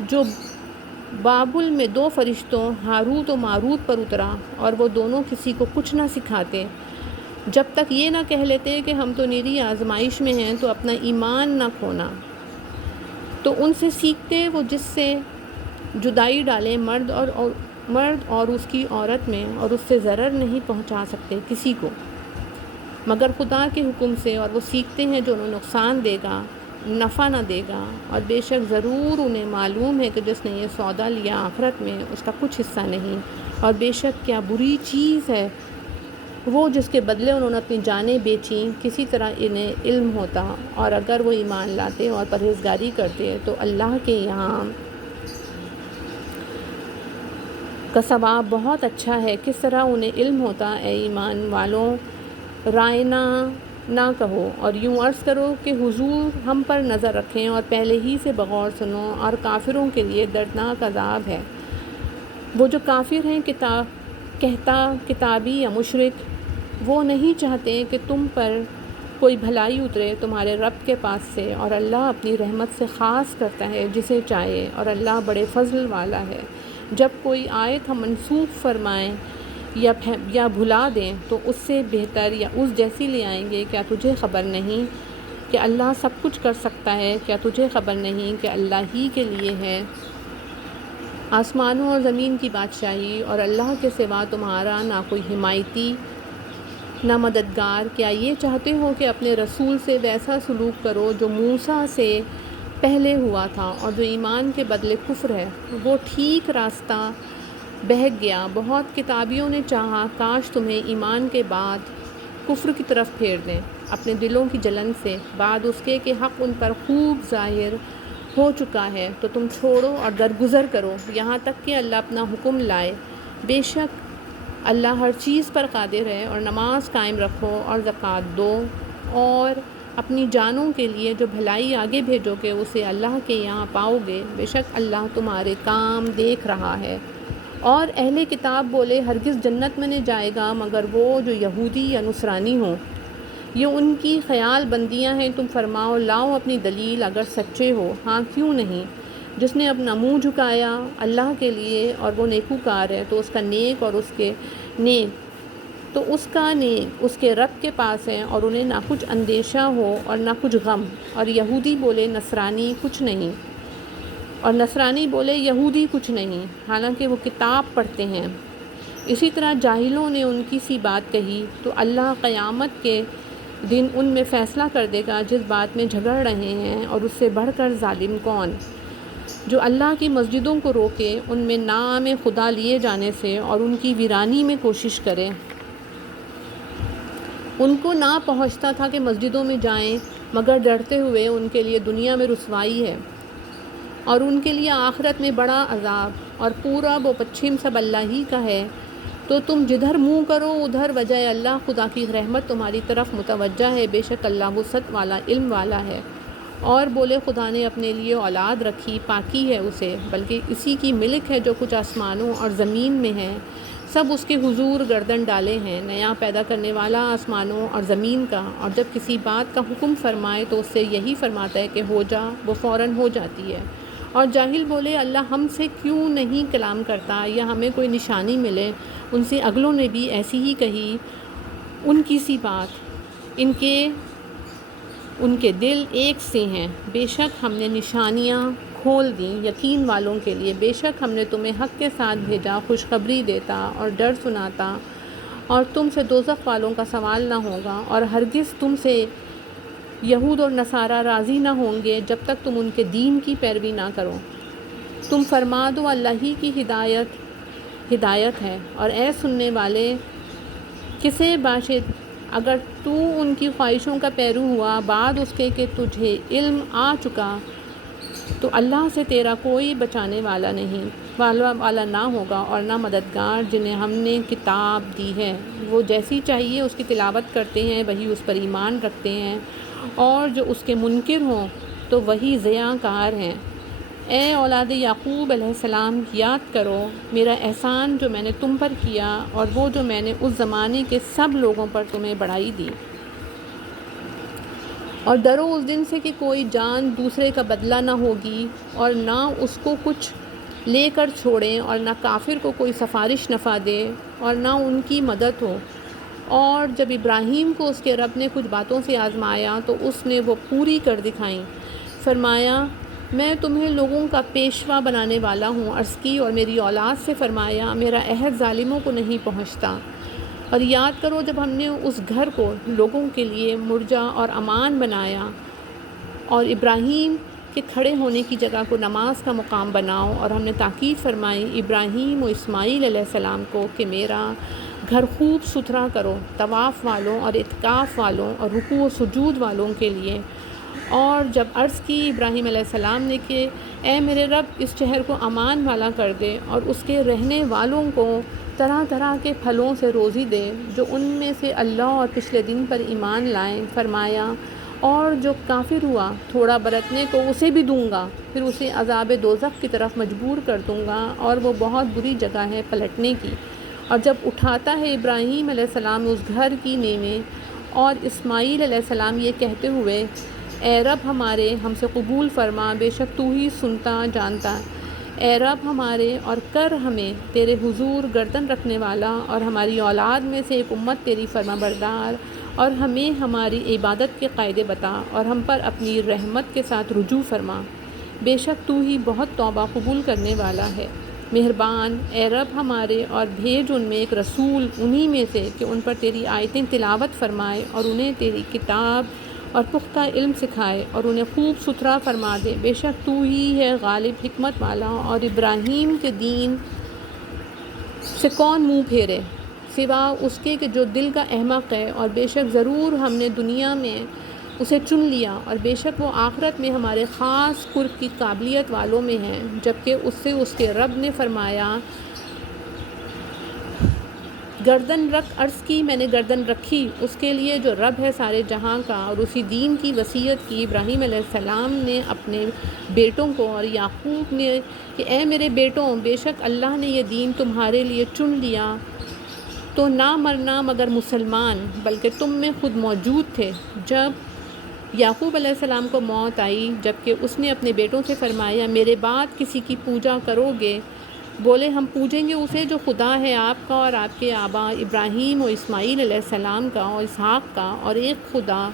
جو بابل میں 2 فرشتوں ہاروت و ماروت پر اترا، اور وہ دونوں کسی کو کچھ نہ سکھاتے جب تک یہ نہ کہہ لیتے کہ ہم تو نیری آزمائش میں ہیں، تو اپنا ایمان نہ کھونا۔ تو ان سے سیکھتے وہ جس سے جدائی ڈالیں مرد اور اس کی عورت میں، اور اس سے ضرر نہیں پہنچا سکتے کسی کو مگر خدا کے حکم سے، اور وہ سیکھتے ہیں جو انہیں نقصان دے گا نفع نہ دے گا۔ اور بے شک ضرور انہیں معلوم ہے کہ جس نے یہ سودا لیا آخرت میں اس کا کچھ حصہ نہیں، اور بے شک کیا بری چیز ہے وہ جس کے بدلے انہوں نے اپنی جانیں بیچیں۔ کسی طرح انہیں علم ہوتا، اور اگر وہ ایمان لاتے اور پرہیزگاری کرتے تو اللہ کے یہاں کا ثواب بہت اچھا ہے۔ کس طرح انہیں علم ہوتا، اے ایمان والوں، رائنا نہ کہو، اور یوں عرض کرو کہ حضور ہم پر نظر رکھیں، اور پہلے ہی سے بغور سنو، اور کافروں کے لیے دردناک عذاب ہے۔ وہ جو کافر ہیں کہتا کتابی یا مشرک، وہ نہیں چاہتے کہ تم پر کوئی بھلائی اترے تمہارے رب کے پاس سے، اور اللہ اپنی رحمت سے خاص کرتا ہے جسے چاہے، اور اللہ بڑے فضل والا ہے۔ جب کوئی آیت ہم منسوخ فرمائیں یا بھلا دیں تو اس سے بہتر یا اس جیسی لے آئیں گے۔ کیا تجھے خبر نہیں کہ اللہ سب کچھ کر سکتا ہے؟ کیا تجھے خبر نہیں کہ اللہ ہی کے لیے ہے آسمانوں اور زمین کی بادشاہی، اور اللہ کے سوا تمہارا نہ کوئی حمایتی نہ مددگار؟ کیا یہ چاہتے ہو کہ اپنے رسول سے ویسا سلوک کرو جو موسیٰ سے پہلے ہوا تھا، اور جو ایمان کے بدلے کفر ہے وہ ٹھیک راستہ بہک گیا۔ بہت کتابیوں نے چاہا کاش تمہیں ایمان کے بعد کفر کی طرف پھیر دیں اپنے دلوں کی جلن سے، بعد اس کے کہ حق ان پر خوب ظاہر ہو چکا ہے تو تم چھوڑو اور درگزر کرو یہاں تک کہ اللہ اپنا حکم لائے۔ بے شک اللہ ہر چیز پر قادر ہے، اور نماز قائم رکھو اور زکوٰۃ دو، اور اپنی جانوں کے لیے جو بھلائی آگے بھیجو گے اسے اللہ کے یہاں پاؤ گے، بے شک اللہ تمہارے کام دیکھ رہا ہے۔ اور اہل کتاب بولے ہرگز جنت میں نہیں جائے گا مگر وہ جو یہودی یا نصرانی ہوں، یہ ان کی خیال بندیاں ہیں۔ تم فرماؤ لاؤ اپنی دلیل اگر سچے ہو، ہاں کیوں نہیں۔ جس نے اپنا منہ جھکایا اللہ کے لیے اور وہ نیکوکار ہے تو اس کا نیک اور اس کے نیک تو اس کا نیک اس کے رب کے پاس ہے، اور انہیں نہ کچھ اندیشہ ہو اور نہ کچھ غم۔ اور یہودی بولے نصرانی کچھ نہیں، اور نصرانی بولے یہودی کچھ نہیں، حالانکہ وہ کتاب پڑھتے ہیں۔ اسی طرح جاہلوں نے ان کی سی بات کہی تو اللہ قیامت کے دن ان میں فیصلہ کر دے گا جس بات میں جھگڑ رہے ہیں، اور اس سے بڑھ کر ظالم کون؟ جو اللہ کی مسجدوں کو روکے ان میں نام خدا لیے جانے سے اور ان کی ویرانی میں کوشش کرے۔ ان کو نہ پہنچتا تھا کہ مسجدوں میں جائیں مگر ڈرتے ہوئے ان کے لیے دنیا میں رسوائی ہے اور ان کے لیے آخرت میں بڑا عذاب، اور پورب و پچھم سب اللہ ہی کا ہے۔ تو تم جدھر منہ کرو ادھر وجہ اللہ خدا کی رحمت تمہاری طرف متوجہ ہے، بے شک اللہ وسعت والا علم والا ہے۔ اور بولے خدا نے اپنے لیے اولاد رکھی، پاکی ہے اسے، بلکہ اسی کی ملک ہے جو کچھ آسمانوں اور زمین میں ہے، سب اس کے حضور گردن ڈالے ہیں، نیا پیدا کرنے والا آسمانوں اور زمین کا۔ اور جب کسی بات کا حکم فرمائے تو اس سے یہی فرماتا ہے کہ ہو جا، وہ فوراً ہو جاتی ہے۔ اور جاہل بولے اللہ ہم سے کیوں نہیں کلام کرتا یا ہمیں کوئی نشانی ملے۔ ان سے اگلوں نے بھی ایسی ہی کہی ان کی سی بات، ان کے دل ایک سے ہیں۔ بے شک ہم نے نشانیاں کھول دیں یقین والوں کے لیے، بے شک ہم نے تمہیں حق کے ساتھ بھیجا، خوشخبری دیتا اور ڈر سناتا، اور تم سے دوزخ والوں کا سوال نہ ہوگا، اور ہرگز تم سے یہود اور نصارہ راضی نہ ہوں گے جب تک تم ان کے دین کی پیروی نہ کرو۔ تم فرما دو اللہ ہی کی ہدایت ہے، اور اے سننے والے کسے باشد اگر تو ان کی خواہشوں کا پیرو ہوا بعد اس کے کہ تجھے علم آ چکا تو اللہ سے تیرا کوئی بچانے والا نہ ہوگا اور نہ مددگار۔ جنہیں ہم نے کتاب دی ہے وہ جیسی چاہیے اس کی تلاوت کرتے ہیں، وہی اس پر ایمان رکھتے ہیں، اور جو اس کے منکر ہوں تو وہی ضیاء کار ہیں۔ اے اولاد یعقوب علیہ السلام یاد کرو میرا احسان جو میں نے تم پر کیا، اور وہ جو میں نے اس زمانے کے سب لوگوں پر تمہیں بڑھائی دی۔ اور ڈرو اس دن سے کہ کوئی جان دوسرے کا بدلہ نہ ہوگی، اور نہ اس کو کچھ لے کر چھوڑیں، اور نہ کافر کو کوئی سفارش نفع دے، اور نہ ان کی مدد ہو۔ اور جب ابراہیم کو اس کے رب نے کچھ باتوں سے آزمایا تو اس نے وہ پوری کر دکھائیں۔ فرمایا میں تمہیں لوگوں کا پیشوا بنانے والا ہوں، عرض کی اور میری اولاد سے فرمایا میرا عہد ظالموں کو نہیں پہنچتا۔ اور یاد کرو جب ہم نے اس گھر کو لوگوں کے لیے مرجع اور امان بنایا، اور ابراہیم کے کھڑے ہونے کی جگہ کو نماز کا مقام بناؤ، اور ہم نے تاکید فرمائی ابراہیم و اسماعیل علیہ السلام کو کہ میرا گھر خوب ستھرا کرو طواف والوں اور اعتکاف والوں اور رکوع و سجود والوں کے لیے۔ اور جب عرض کی ابراہیم علیہ السلام نے کہ اے میرے رب اس شہر کو امان والا کر دے اور اس کے رہنے والوں کو طرح طرح کے پھلوں سے روزی دے جو ان میں سے اللہ اور پچھلے دن پر ایمان لائیں، فرمایا اور جو کافر ہوا تھوڑا برتنے کو اسے بھی دوں گا، پھر اسے عذاب دوزخ کی طرف مجبور کر دوں گا، اور وہ بہت بری جگہ ہے پلٹنے کی۔ اور جب اٹھاتا ہے ابراہیم علیہ السلام اس گھر کی نیویں، اور اسماعیل علیہ السلام یہ کہتے ہوئے اے رب ہمارے ہم سے قبول فرما، بے شک تو ہی سنتا جانتا، اے رب ہمارے اور کر ہمیں تیرے حضور گردن رکھنے والا، اور ہماری اولاد میں سے ایک امت تیری فرما بردار، اور ہمیں ہماری عبادت کے قاعدے بتا، اور ہم پر اپنی رحمت کے ساتھ رجوع فرما، بے شک تو ہی بہت توبہ قبول کرنے والا ہے مہربان۔ اے رب ہمارے اور بھیج ان میں ایک رسول انہی میں سے کہ ان پر تیری آیتیں تلاوت فرمائے اور انہیں تیری کتاب اور پختہ علم سکھائے، اور انہیں خوب ستھرا فرما دے، بے شک تو ہی ہے غالب حکمت والا۔ اور ابراہیم کے دین سے کون منہ پھیرے سوا اس کے کہ جو دل کا احمق ہے، اور بے شک ضرور ہم نے دنیا میں اسے چن لیا، اور بے شک وہ آخرت میں ہمارے خاص قرب کی قابلیت والوں میں ہیں، جبکہ اس سے اس کے رب نے فرمایا گردن رکھ، عرض کی میں نے گردن رکھی اس کے لیے جو رب ہے سارے جہاں کا، اور اسی دین کی وصیت کی ابراہیم علیہ السلام نے اپنے بیٹوں کو اور یعقوب نے کہ اے میرے بیٹوں، بے شک اللہ نے یہ دین تمہارے لیے چن لیا تو نہ مرنا مگر مسلمان، بلکہ تم میں خود موجود تھے جب یعقوب علیہ السلام کو موت آئی، جبکہ اس نے اپنے بیٹوں سے فرمایا میرے بعد کسی کی پوجا کرو گے؟ بولے ہم پوجیں گے اسے جو خدا ہے آپ کا اور آپ کے آبا ابراہیم و اسماعیل علیہ السلام کا اور اسحاق کا، اور ایک خدا،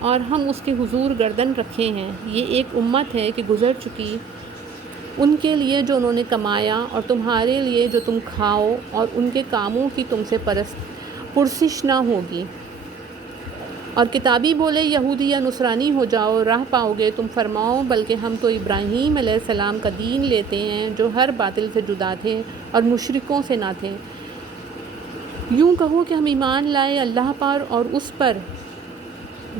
اور ہم اس کے حضور گردن رکھے ہیں۔ یہ ایک امت ہے کہ گزر چکی، ان کے لیے جو انہوں نے کمایا اور تمہارے لیے جو تم کھاؤ، اور ان کے کاموں کی تم سے پرسش نہ ہوگی۔ اور کتابی بولے یہودی یا نصرانی ہو جاؤ راہ پاؤ گے، تم فرماؤ بلکہ ہم تو ابراہیم علیہ السلام کا دین لیتے ہیں جو ہر باطل سے جدا تھے اور مشرکوں سے نہ تھے۔ یوں کہو کہ ہم ایمان لائے اللہ پر اور اس پر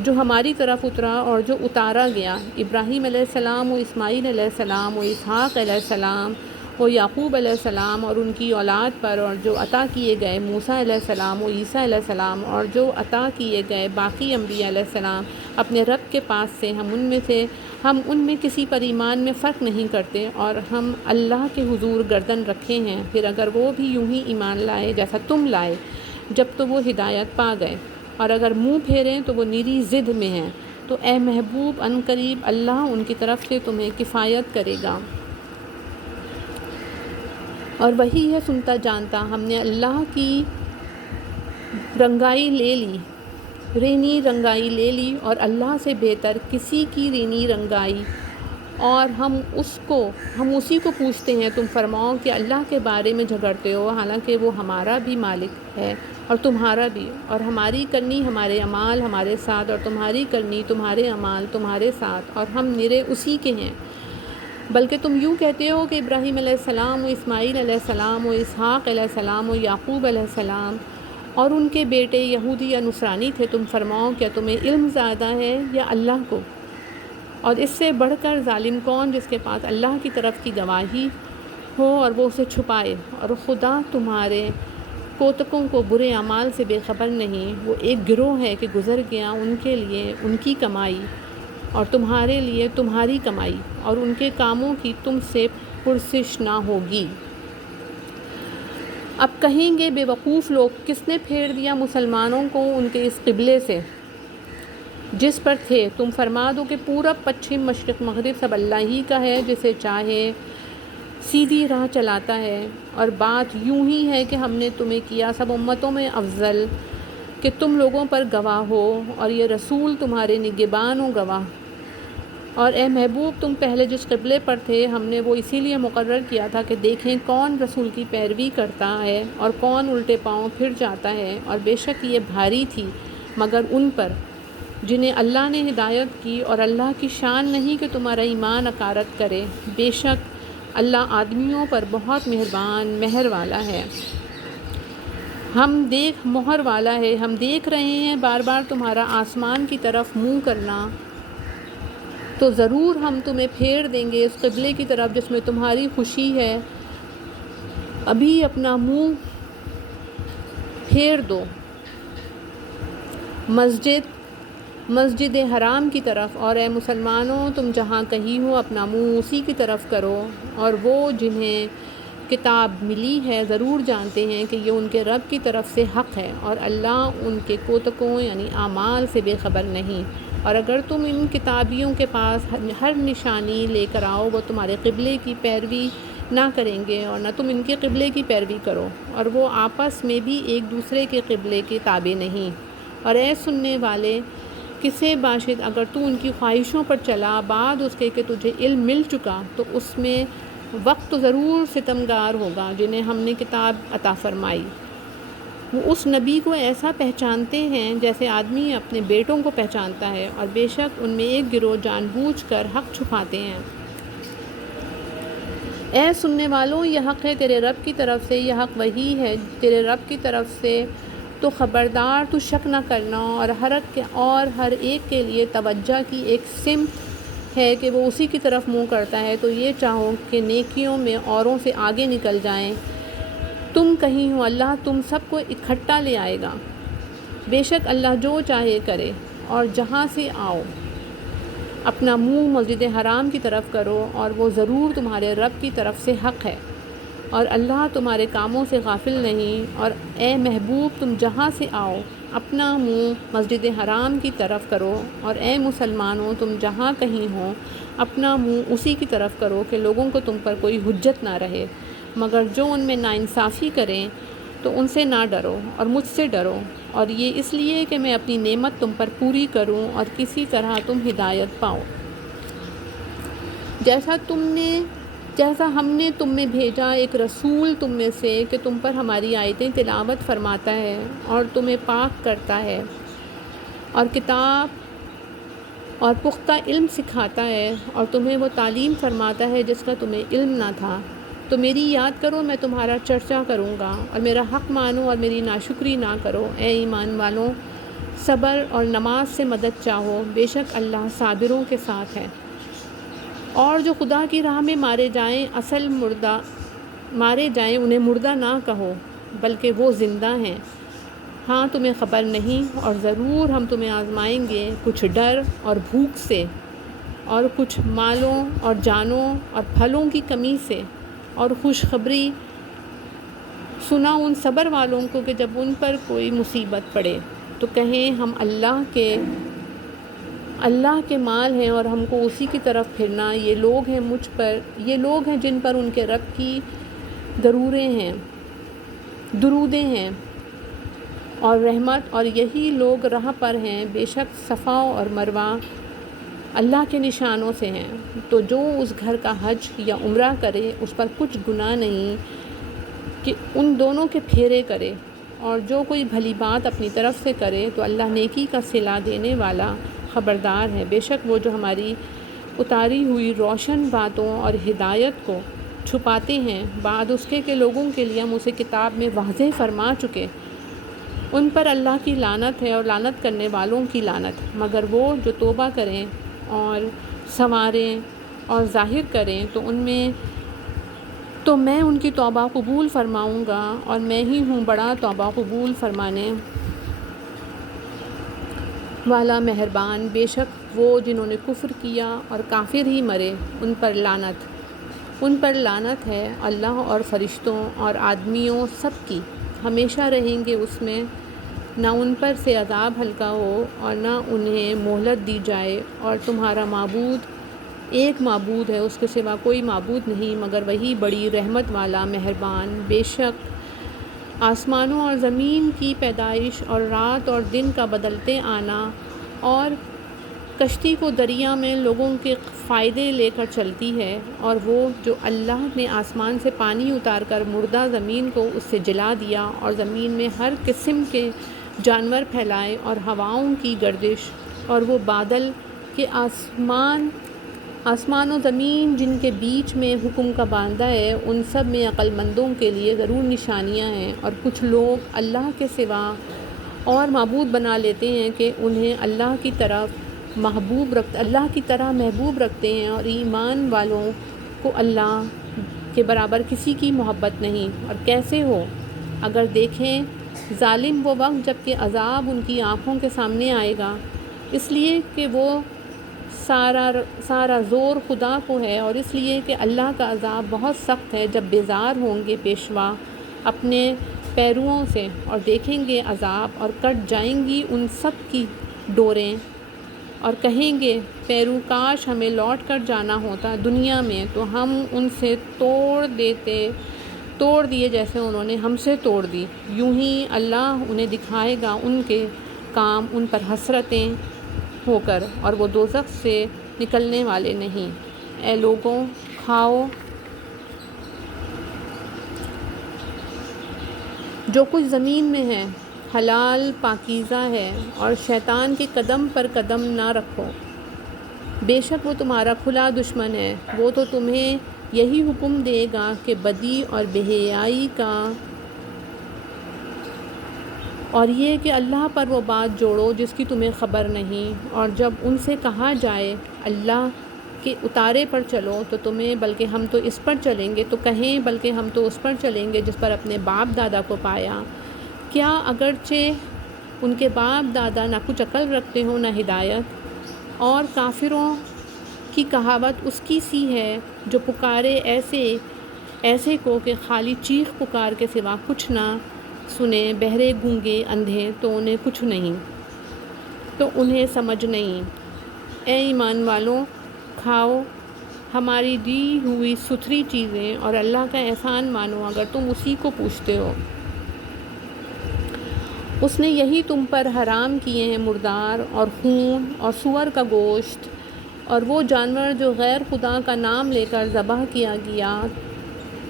جو ہماری طرف اترا اور جو اتارا گیا، ابراہیم علیہ السلام و اسماعیل علیہ السلام و اسحاق علیہ السلام و یعقوب علیہ السلام اور ان کی اولاد پر، اور جو عطا کیے گئے موسیٰ علیہ السلام و عیسیٰ علیہ السلام، اور جو عطا کیے گئے باقی انبیاء علیہ السلام اپنے رب کے پاس سے، ہم ان میں کسی پر ایمان میں فرق نہیں کرتے، اور ہم اللہ کے حضور گردن رکھے ہیں۔ پھر اگر وہ بھی یوں ہی ایمان لائے جیسا تم لائے جب تو وہ ہدایت پا گئے، اور اگر منہ پھیریں تو وہ نیری ضد میں ہیں، تو اے محبوب عنقریب اللہ ان کی طرف سے تمہیں کفایت کرے گا، اور وہی ہے سنتا جانتا۔ ہم نے اللہ کی رنگائی لے لی، رینی رنگائی لے لی، اور اللہ سے بہتر کسی کی رینی رنگائی، اور ہم اسی کو پوچھتے ہیں۔ تم فرماؤ کہ اللہ کے بارے میں جھگڑتے ہو، حالانکہ وہ ہمارا بھی مالک ہے اور تمہارا بھی، اور ہماری کرنی ہمارے اعمال ہمارے ساتھ، اور تمہاری کرنی تمہارے اعمال تمہارے ساتھ، اور ہم نرے اسی کے ہیں۔ بلکہ تم یوں کہتے ہو کہ ابراہیم علیہ السلام و اسماعیل علیہ السلام و اسحاق علیہ السلام و یعقوب علیہ السلام اور ان کے بیٹے یہودی یا نصرانی تھے۔ تم فرماؤ کیا تمہیں علم زیادہ ہے یا اللہ کو؟ اور اس سے بڑھ کر ظالم کون جس کے پاس اللہ کی طرف کی گواہی ہو اور وہ اسے چھپائے، اور خدا تمہارے کوتکوں کو برے اعمال سے بے خبر نہیں۔ وہ ایک گروہ ہے کہ گزر گیا، ان کے لیے ان کی کمائی اور تمہارے لیے تمہاری کمائی، اور ان کے کاموں کی تم سے پرسش نہ ہوگی۔ اب کہیں گے بے وقوف لوگ، کس نے پھیر دیا مسلمانوں کو ان کے اس قبلے سے جس پر تھے؟ تم فرما دو کہ پورب پچھم مشرق مغرب سب اللہ ہی کا ہے، جسے چاہے سیدھی راہ چلاتا ہے۔ اور بات یوں ہی ہے کہ ہم نے تمہیں کیا سب امتوں میں افضل کہ تم لوگوں پر گواہ ہو، اور یہ رسول تمہارے نگہبان و گواہ۔ اور اے محبوب تم پہلے جس قبلے پر تھے ہم نے وہ اسی لیے مقرر کیا تھا کہ دیکھیں کون رسول کی پیروی کرتا ہے اور کون الٹے پاؤں پھر جاتا ہے، اور بے شک یہ بھاری تھی مگر ان پر جنہیں اللہ نے ہدایت کی، اور اللہ کی شان نہیں کہ تمہارا ایمان اکارت کرے۔ بے شک اللہ آدمیوں پر بہت مہربان مہر والا ہے۔ مہر والا ہے، ہم دیکھ رہے ہیں بار بار تمہارا آسمان کی طرف منہ کرنا، تو ضرور ہم تمہیں پھیر دیں گے اس قبلے کی طرف جس میں تمہاری خوشی ہے۔ ابھی اپنا منہ پھیر دو مسجد حرام کی طرف، اور اے مسلمانوں تم جہاں کہیں ہو اپنا منہ اسی کی طرف کرو۔ اور وہ جنہیں کتاب ملی ہے ضرور جانتے ہیں کہ یہ ان کے رب کی طرف سے حق ہے، اور اللہ ان کے کوتکوں یعنی اعمال سے بے خبر نہیں۔ اور اگر تم ان کتابیوں کے پاس ہر نشانی لے کر آؤ، وہ تمہارے قبلے کی پیروی نہ کریں گے، اور نہ تم ان کے قبلے کی پیروی کرو، اور وہ آپس میں بھی ایک دوسرے کے قبلے کے تابع نہیں۔ اور اے سننے والے کسے باشد، اگر تو ان کی خواہشوں پر چلا بعد اس کے کہ تجھے علم مل چکا، تو اس میں وقت تو ضرور ستمگار ہوگا جنہیں ہم نے کتاب عطا فرمائی۔ وہ اس نبی کو ایسا پہچانتے ہیں جیسے آدمی اپنے بیٹوں کو پہچانتا ہے، اور بے شک ان میں ایک گروہ جان بوجھ کر حق چھپاتے ہیں۔ اے سننے والوں یہ حق ہے تیرے رب کی طرف سے، یہ حق وہی ہے تیرے رب کی طرف سے، تو خبردار تو شک نہ کرنا، اور ہر ایک کے لیے توجہ کی ایک سمت ہے کہ وہ اسی کی طرف منہ کرتا ہے، تو یہ چاہو کہ نیکیوں میں اوروں سے آگے نکل جائیں۔ تم کہیں ہو، اللہ تم سب کو اکٹھا لے آئے گا۔ بے شک اللہ جو چاہے کرے، اور جہاں سے آؤ اپنا منہ مسجد حرام کی طرف کرو، اور وہ ضرور تمہارے رب کی طرف سے حق ہے، اور اللہ تمہارے کاموں سے غافل نہیں۔ اور اے محبوب تم جہاں سے آؤ اپنا منہ مسجد حرام کی طرف کرو، اور اے مسلمانوں تم جہاں کہیں ہو اپنا منہ اسی کی طرف کرو کہ لوگوں کو تم پر کوئی حجت نہ رہے، مگر جو ان میں ناانصافی کریں تو ان سے نہ ڈرو اور مجھ سے ڈرو، اور یہ اس لیے کہ میں اپنی نعمت تم پر پوری کروں اور کسی طرح تم ہدایت پاؤ۔ جیسا ہم نے تم میں بھیجا ایک رسول تم میں سے کہ تم پر ہماری آیتیں تلاوت فرماتا ہے اور تمہیں پاک کرتا ہے اور کتاب اور پختہ علم سکھاتا ہے، اور تمہیں وہ تعلیم فرماتا ہے جس کا تمہیں علم نہ تھا، تو میری یاد کرو، میں تمہارا چرچا کروں گا، اور میرا حق مانو اور میری ناشکری نہ کرو۔ اے ایمان والوں، صبر اور نماز سے مدد چاہو، بے شک اللہ صابروں کے ساتھ ہے۔ اور جو خدا کی راہ میں مارے جائیں انہیں مردہ نہ کہو، بلکہ وہ زندہ ہیں۔ ہاں تمہیں خبر نہیں، اور ضرور ہم تمہیں آزمائیں گے، کچھ ڈر اور بھوک سے، اور کچھ مالوں اور جانوں اور پھلوں کی کمی سے، اور خوشخبری سنا ان صبر والوں کو کہ جب ان پر کوئی مصیبت پڑے تو کہیں ہم اللہ کے مال ہیں اور ہم کو اسی کی طرف پھرنا، یہ لوگ ہیں جن پر ان کے رب کی درودیں ہیں اور رحمت، اور یہی لوگ راہ پر ہیں۔ بے شک صفا اور مروہ اللہ کے نشانوں سے ہیں، تو جو اس گھر کا حج یا عمرہ کرے اس پر کچھ گناہ نہیں کہ ان دونوں کے پھیرے کرے، اور جو کوئی بھلی بات اپنی طرف سے کرے تو اللہ نیکی کا صلہ دینے والا خبردار ہے۔ بے شک وہ جو ہماری اتاری ہوئی روشن باتوں اور ہدایت کو چھپاتے ہیں، بعد اس کے لوگوں کے لیے ہم اسے کتاب میں واضح فرما چکے، ان پر اللہ کی لعنت ہے اور لعنت کرنے والوں کی لعنت، مگر وہ جو توبہ کریں اور سنواریں اور ظاہر کریں تو میں ان کی توبہ قبول فرماؤں گا، اور میں ہی ہوں بڑا توبہ قبول فرمانے والا مہربان۔ بے شک وہ جنہوں نے کفر کیا اور کافر ہی مرے ان پر لعنت ہے، اللہ اور فرشتوں اور آدمیوں سب کی، ہمیشہ رہیں گے اس میں، نہ ان پر سے عذاب ہلکا ہو اور نہ انہیں مہلت دی جائے۔ اور تمہارا معبود ایک معبود ہے، اس کے سوا کوئی معبود نہیں مگر وہی بڑی رحمت والا مہربان۔ بے شک آسمانوں اور زمین کی پیدائش اور رات اور دن کا بدلتے آنا اور کشتی کو دریا میں لوگوں کے فائدے لے کر چلتی ہے، اور وہ جو اللہ نے آسمان سے پانی اتار کر مردہ زمین کو اس سے جلا دیا اور زمین میں ہر قسم کے جانور پھیلائے اور ہواؤں کی گردش، اور وہ بادل کہ آسمان و زمین جن کے بیچ میں حکم کا باندھا ہے، ان سب میں عقل مندوں کے لیے ضرور نشانیاں ہیں۔ اور کچھ لوگ اللہ کے سوا اور معبود بنا لیتے ہیں کہ انہیں اللہ کی طرح محبوب رکھتے ہیں، اور ایمان والوں کو اللہ کے برابر کسی کی محبت نہیں۔ اور کیسے ہو اگر دیکھیں ظالم وہ وقت جب کہ عذاب ان کی آنکھوں کے سامنے آئے گا، اس لیے کہ وہ سارا زور خدا کو ہے، اور اس لیے کہ اللہ کا عذاب بہت سخت ہے۔ جب بیزار ہوں گے پیشوا اپنے پیرووں سے اور دیکھیں گے عذاب، اور کٹ جائیں گی ان سب کی ڈوریں، اور کہیں گے پیرو کاش ہمیں لوٹ کر جانا ہوتا دنیا میں، تو ہم ان سے توڑ دیے جیسے انہوں نے ہم سے توڑ دی۔ یوں ہی اللہ انہیں دکھائے گا ان کے کام ان پر حسرتیں ہو کر، اور وہ دوزخ سے نکلنے والے نہیں۔ اے لوگوں، کھاؤ جو کچھ زمین میں ہے، حلال پاکیزہ ہے، اور شیطان کے قدم پر قدم نہ رکھو، بے شک وہ تمہارا کھلا دشمن ہے۔ وہ تو تمہیں یہی حکم دے گا کہ بدی اور بے حیائی کا اور یہ کہ اللہ پر وہ بات جوڑو جس کی تمہیں خبر نہیں، اور جب ان سے کہا جائے اللہ کے اتارے پر چلو تو تمہیں بلکہ ہم تو اس پر چلیں گے، تو کہیں بلکہ ہم تو اس پر چلیں گے جس پر اپنے باپ دادا کو پایا۔ کیا اگرچہ ان کے باپ دادا نہ کچھ عقل رکھتے ہوں نہ ہدایت، اور کافروں کی کہاوت اس کی سی ہے جو پکارے ایسے کو کہ خالی چیخ پکار کے سوا کچھ نہ سنے، بہرے گونگے اندھے تو انہیں کچھ نہیں، تو انہیں سمجھ نہیں۔ اے ایمان والوں، کھاؤ ہماری دی ہوئی ستھری چیزیں اور اللہ کا احسان مانو اگر تم اسی کو پوچھتے ہو۔ اس نے یہی تم پر حرام کیے ہیں مردار اور خون اور سور کا گوشت اور وہ جانور جو غیر خدا کا نام لے کر ذبح کیا گیا،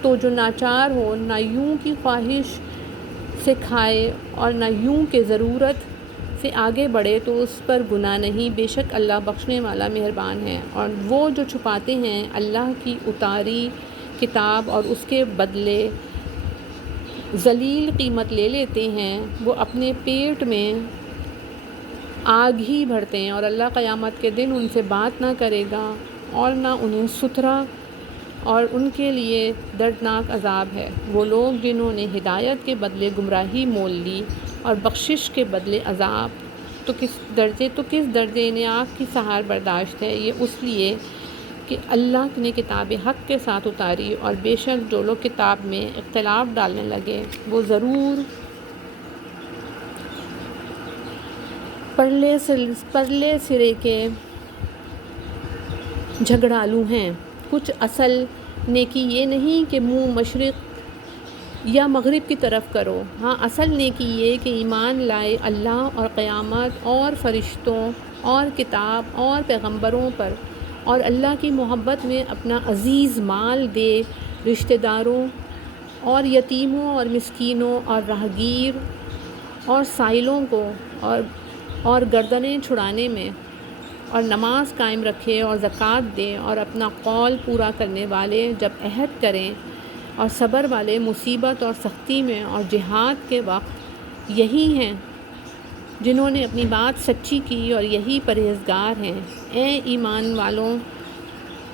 تو جو ناچار ہو نہ یوں کی خواہش سے کھائے اور نہ یوں کہ ضرورت سے آگے بڑھے تو اس پر گناہ نہیں، بے شک اللہ بخشنے والا مہربان ہے۔ اور وہ جو چھپاتے ہیں اللہ کی اتاری کتاب اور اس کے بدلے ذلیل قیمت لے لیتے ہیں، وہ اپنے پیٹ میں آگ ہی بھرتے ہیں، اور اللہ قیامت کے دن ان سے بات نہ کرے گا اور نہ انہیں ستھرا، اور ان کے لیے دردناک عذاب ہے۔ وہ لوگ جنہوں نے ہدایت کے بدلے گمراہی مول لی اور بخشش کے بدلے عذاب، تو کس درجے انہیں آگ کی سہار برداشت ہے۔ یہ اس لیے کہ اللہ نے کتاب حق کے ساتھ اتاری، اور بے شک جو لوگ کتاب میں اختلاف ڈالنے لگے وہ ضرور پرلے سرے کے جھگڑالو ہیں۔ کچھ اصل نیکی یہ نہیں کہ منہ مشرق یا مغرب کی طرف کرو، ہاں اصل نیکی یہ کہ ایمان لائے اللہ اور قیامت اور فرشتوں اور کتاب اور پیغمبروں پر، اور اللہ کی محبت میں اپنا عزیز مال دے رشتہ داروں اور یتیموں اور مسکینوں اور راہگیر اور سائلوں کو، اور گردنیں چھڑانے میں، اور نماز قائم رکھے اور زکوٰۃ دے، اور اپنا قول پورا کرنے والے جب عہد کریں، اور صبر والے مصیبت اور سختی میں اور جہاد کے وقت، یہی ہیں جنہوں نے اپنی بات سچی کی اور یہی پرہیزگار ہیں۔ اے ایمان والوں،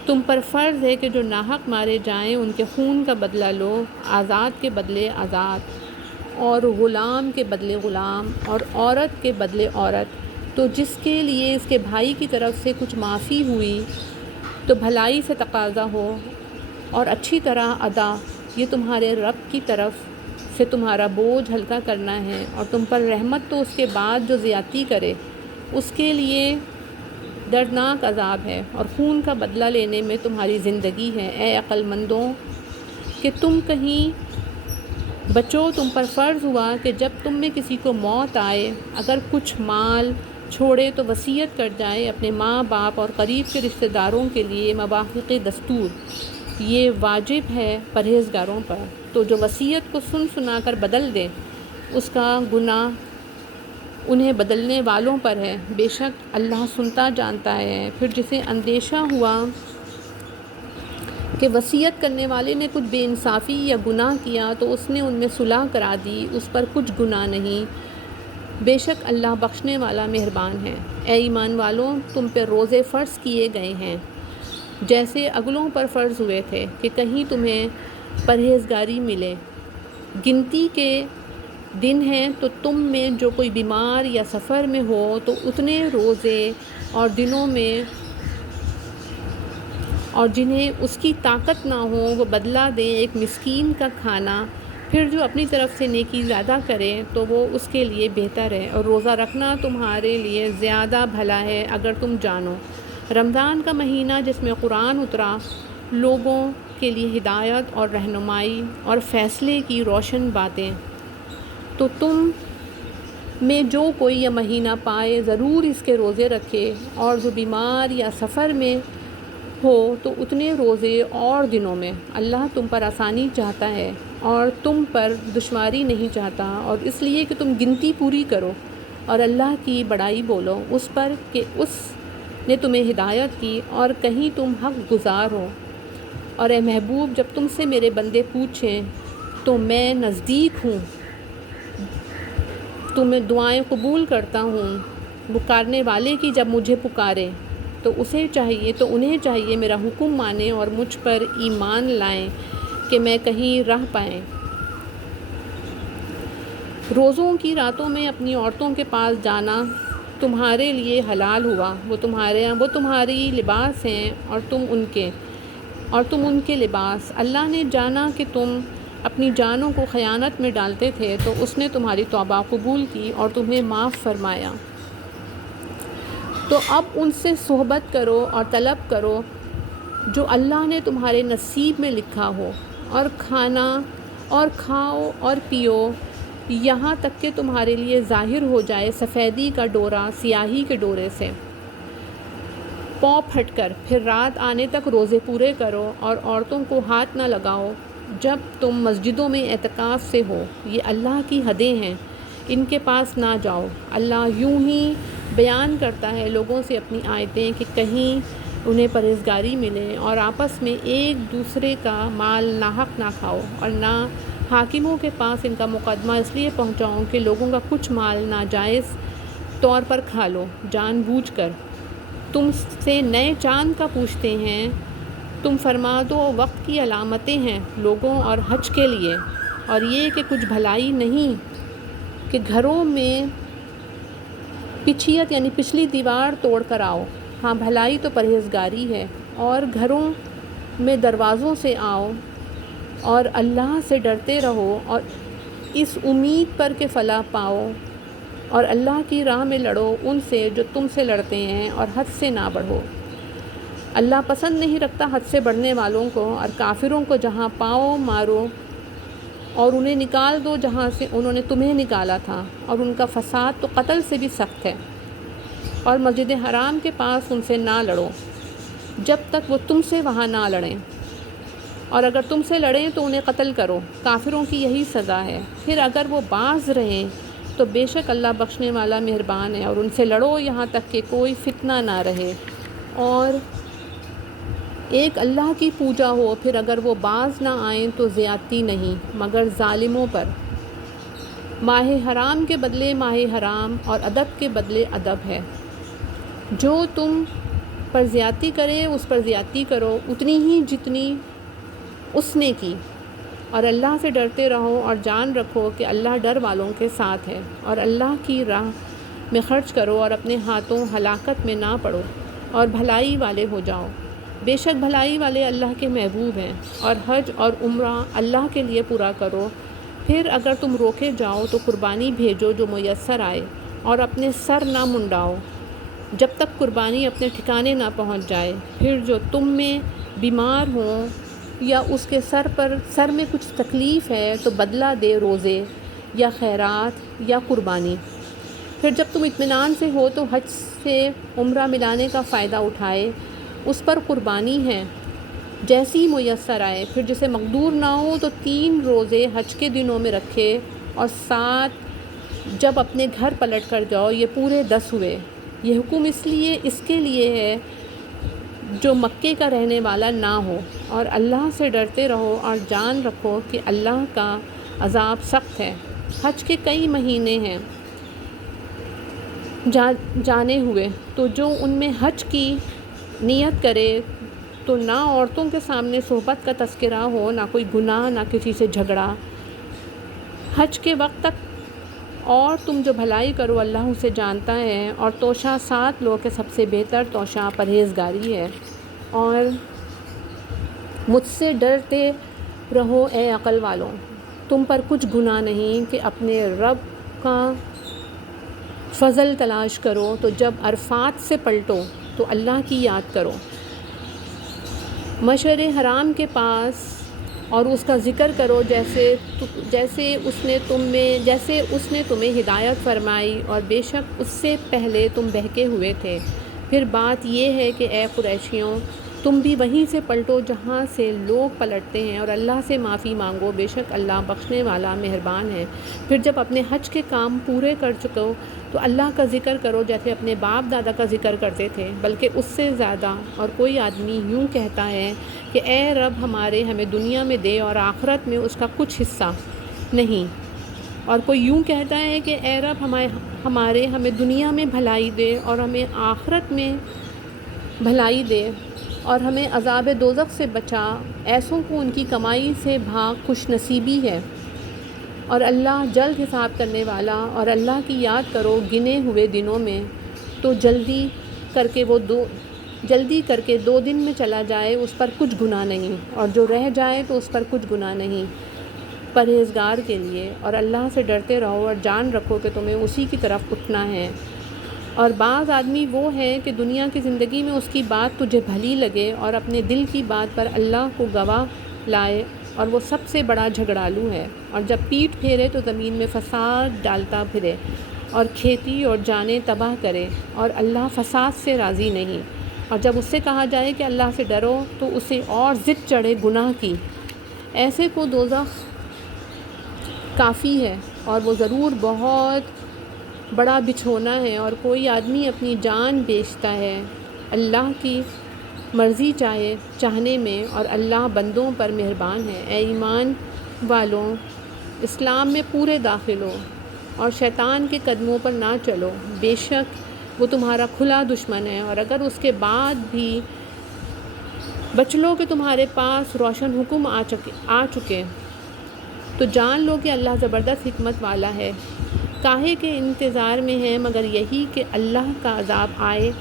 تم پر فرض ہے کہ جو ناحق مارے جائیں ان کے خون کا بدلہ لو، آزاد کے بدلے آزاد اور غلام کے بدلے غلام اور عورت کے بدلے عورت، تو جس کے لیے اس کے بھائی کی طرف سے کچھ معافی ہوئی تو بھلائی سے تقاضا ہو اور اچھی طرح ادا، یہ تمہارے رب کی طرف سے تمہارا بوجھ ہلکا کرنا ہے، اور تم پر رحمت تو اس کے بعد جو زیادتی کرے اس کے لیے دردناک عذاب ہے، اور خون کا بدلہ لینے میں تمہاری زندگی ہے۔ اے عقل مندوں، کہ تم کہیں بچو، تم پر فرض ہوا کہ جب تم میں کسی کو موت آئے اگر کچھ مال چھوڑے تو وصیت کر جائے اپنے ماں باپ اور قریب کے رشتہ داروں کے لیے موافق دستور، یہ واجب ہے پرہیزگاروں پر۔ تو جو وصیت کو سنا کر بدل دے اس کا گناہ انہیں بدلنے والوں پر ہے، بے شک اللہ سنتا جانتا ہے۔ پھر جسے اندیشہ ہوا کہ وصیت کرنے والے نے کچھ بے انصافی یا گناہ کیا تو اس نے ان میں صلح کرا دی، اس پر کچھ گناہ نہیں، بے شک اللہ بخشنے والا مہربان ہے۔ اے ایمان والوں، تم پہ روزے فرض کیے گئے ہیں جیسے اگلوں پر فرض ہوئے تھے کہ کہیں تمہیں پرہیزگاری ملے۔ گنتی کے دن ہیں تو تم میں جو کوئی بیمار یا سفر میں ہو تو اتنے روزے اور دنوں میں، اور جنہیں اس کی طاقت نہ ہو وہ بدلہ دیں ایک مسکین کا کھانا، پھر جو اپنی طرف سے نیکی زیادہ کرے تو وہ اس کے لیے بہتر ہے، اور روزہ رکھنا تمہارے لیے زیادہ بھلا ہے اگر تم جانو۔ رمضان کا مہینہ جس میں قرآن اترا، لوگوں کے لیے ہدایت اور رہنمائی اور فیصلے کی روشن باتیں، تو تم میں جو کوئی یہ مہینہ پائے ضرور اس کے روزے رکھے، اور جو بیمار یا سفر میں ہو تو اتنے روزے اور دنوں میں۔ اللہ تم پر آسانی چاہتا ہے اور تم پر دشواری نہیں چاہتا، اور اس لیے کہ تم گنتی پوری کرو اور اللہ کی بڑائی بولو اس پر کہ اس نے تمہیں ہدایت کی اور کہیں تم حق گزار ہو۔ اور اے محبوب، جب تم سے میرے بندے پوچھیں تو میں نزدیک ہوں تمہیں دعائیں قبول کرتا ہوں پکارنے والے کی جب مجھے پکارے، تو انہیں چاہیے میرا حکم مانیں اور مجھ پر ایمان لائیں کہ میں کہیں رہ پائیں۔ روزوں کی راتوں میں اپنی عورتوں کے پاس جانا تمہارے لیے حلال ہوا، وہ تمہاری لباس ہیں اور تم ان کے لباس۔ اللہ نے جانا کہ تم اپنی جانوں کو خیانت میں ڈالتے تھے، تو اس نے تمہاری توبہ قبول کی اور تمہیں معاف فرمایا۔ تو اب ان سے صحبت کرو اور طلب کرو جو اللہ نے تمہارے نصیب میں لکھا ہو، اور کھاؤ اور پیو یہاں تک کہ تمہارے لیے ظاہر ہو جائے سفیدی کا ڈورا سیاہی کے ڈورے سے پاؤں پھٹ کر، پھر رات آنے تک روزے پورے کرو اور عورتوں کو ہاتھ نہ لگاؤ جب تم مسجدوں میں اعتکاف سے ہو، یہ اللہ کی حدیں ہیں، ان کے پاس نہ جاؤ۔ اللہ یوں ہی بیان کرتا ہے لوگوں سے اپنی آیتیں کہ کہیں انہیں پرہیزگاری ملے، اور آپس میں ایک دوسرے کا مال ناحق نہ کھاؤ، اور نہ حاکموں کے پاس ان کا مقدمہ اس لیے پہنچاؤ کہ لوگوں کا کچھ مال ناجائز طور پر کھا لو جان بوجھ کر۔ تم سے نئے چاند کا پوچھتے ہیں، تم فرما دو وقت کی علامتیں ہیں لوگوں اور حج کے لیے، اور یہ کہ کچھ بھلائی نہیں کہ گھروں میں پچھیت یعنی پچھلی دیوار توڑ کر آؤ، ہاں بھلائی تو پرہیزگاری ہے، اور گھروں میں دروازوں سے آؤ اور اللہ سے ڈرتے رہو اور اس امید پر کہ فلاح پاؤ، اور اللہ کی راہ میں لڑو ان سے جو تم سے لڑتے ہیں، اور حد سے نہ بڑھو۔ اللہ پسند نہیں رکھتا حد سے بڑھنے والوں کو، اور کافروں کو جہاں پاؤ مارو اور انہیں نکال دو جہاں سے انہوں نے تمہیں نکالا تھا، اور ان کا فساد تو قتل سے بھی سخت ہے۔ اور مسجد حرام کے پاس ان سے نہ لڑو جب تک وہ تم سے وہاں نہ لڑیں، اور اگر تم سے لڑیں تو انہیں قتل کرو، کافروں کی یہی سزا ہے۔ پھر اگر وہ باز رہیں تو بے شک اللہ بخشنے والا مہربان ہے، اور ان سے لڑو یہاں تک کہ کوئی فتنہ نہ رہے اور ایک اللہ کی پوجا ہو۔ پھر اگر وہ باز نہ آئیں تو زیادتی نہیں مگر ظالموں پر۔ ماہ حرام کے بدلے ماہ حرام اور ادب کے بدلے ادب ہے۔ جو تم پر زیادتی کرے اس پر زیادتی کرو اتنی ہی جتنی اس نے کی، اور اللہ سے ڈرتے رہو اور جان رکھو کہ اللہ ڈر والوں کے ساتھ ہے۔ اور اللہ کی راہ میں خرچ کرو اور اپنے ہاتھوں ہلاکت میں نہ پڑو، اور بھلائی والے ہو جاؤ، بے شک بھلائی والے اللہ کے محبوب ہیں۔ اور حج اور عمرہ اللہ کے لیے پورا کرو۔ پھر اگر تم روکے جاؤ تو قربانی بھیجو جو میسر آئے، اور اپنے سر نہ منڈاؤ جب تک قربانی اپنے ٹھکانے نہ پہنچ جائے۔ پھر جو تم میں بیمار ہوں یا اس کے سر میں کچھ تکلیف ہے تو بدلہ دے روزے یا خیرات یا قربانی۔ پھر جب تم اطمینان سے ہو تو حج سے عمرہ ملانے کا فائدہ اٹھائے، اس پر قربانی ہے جیسی میسر آئے۔ پھر جسے مقدور نہ ہو تو 3 روزے حج کے دنوں میں رکھے، اور 7 جب اپنے گھر پلٹ کر جاؤ، یہ پورے 10 ہوئے۔ یہ حکم اس کے لیے ہے جو مکے کا رہنے والا نہ ہو، اور اللہ سے ڈرتے رہو اور جان رکھو کہ اللہ کا عذاب سخت ہے۔ حج کے کئی مہینے ہیں جانے ہوئے، تو جو ان میں حج کی نیت کرے تو نہ عورتوں کے سامنے صحبت کا تذکرہ ہو، نہ کوئی گناہ، نہ کسی سے جھگڑا حج کے وقت تک، اور تم جو بھلائی کرو اللہ اسے جانتا ہے۔ اور توشہ 7 لو کہ سب سے بہتر توشہ پرہیزگاری ہے۔ اور مجھ سے ڈرتے رہو اے عقل والوں، تم پر کچھ گناہ نہیں کہ اپنے رب کا فضل تلاش کرو، تو جب عرفات سے پلٹو تو اللہ کی یاد کرو، مشعر حرام کے پاس، اور اس کا ذکر کرو جیسے اس نے تمہیں ہدایت فرمائی، اور بے شک اس سے پہلے تم بہکے ہوئے تھے۔ پھر بات یہ ہے کہ اے قریشیوں، تم بھی وہیں سے پلٹو جہاں سے لوگ پلٹتے ہیں، اور اللہ سے معافی مانگو، بے شک اللہ بخشنے والا مہربان ہے۔ پھر جب اپنے حج کے کام پورے کر چکو تو اللہ کا ذکر کرو جیسے اپنے باپ دادا کا ذکر کرتے تھے، بلکہ اس سے زیادہ۔ اور کوئی آدمی یوں کہتا ہے کہ اے رب ہمیں دنیا میں دے اور آخرت میں اس کا کچھ حصہ نہیں، اور کوئی یوں کہتا ہے کہ اے رب ہمیں دنیا میں بھلائی دے اور ہمیں آخرت میں بھلائی دے اور ہمیں عذاب دوزخ سے بچا، ایسوں کو ان کی کمائی سے بھاگ خوش نصیبی ہے۔ اور اللہ جلد حساب کرنے والا، اور اللہ کی یاد کرو گنے ہوئے دنوں میں، تو جلدی کر کے 2 دن میں چلا جائے اس پر کچھ گناہ نہیں، اور جو رہ جائے تو اس پر کچھ گناہ نہیں، پرہیزگار کے لیے۔ اور اللہ سے ڈرتے رہو اور جان رکھو کہ تمہیں اسی کی طرف اٹھنا ہے۔ اور بعض آدمی وہ ہے کہ دنیا کی زندگی میں اس کی بات تجھے بھلی لگے اور اپنے دل کی بات پر اللہ کو گواہ لائے، اور وہ سب سے بڑا جھگڑالو ہے، اور جب پیٹھ پھیرے تو زمین میں فساد ڈالتا پھرے اور کھیتی اور جانیں تباہ کرے، اور اللہ فساد سے راضی نہیں۔ اور جب اس سے کہا جائے کہ اللہ سے ڈرو تو اسے اور ضد چڑھے گناہ کی، ایسے کو دوزخ کافی ہے، اور وہ ضرور بہت بڑا بچھونا ہے۔ اور کوئی آدمی اپنی جان بیچتا ہے اللہ کی مرضی چاہنے میں، اور اللہ بندوں پر مہربان ہے۔ اے ایمان والوں، اسلام میں پورے داخل ہو اور شیطان کے قدموں پر نہ چلو، بے شک وہ تمہارا کھلا دشمن ہے۔ اور اگر اس کے بعد بھی بچ لو کہ تمہارے پاس روشن حکم آ چکے تو جان لو کہ اللہ زبردست حکمت والا ہے۔ کاہے کے انتظار میں ہے مگر یہی کہ اللہ کا عذاب آئے،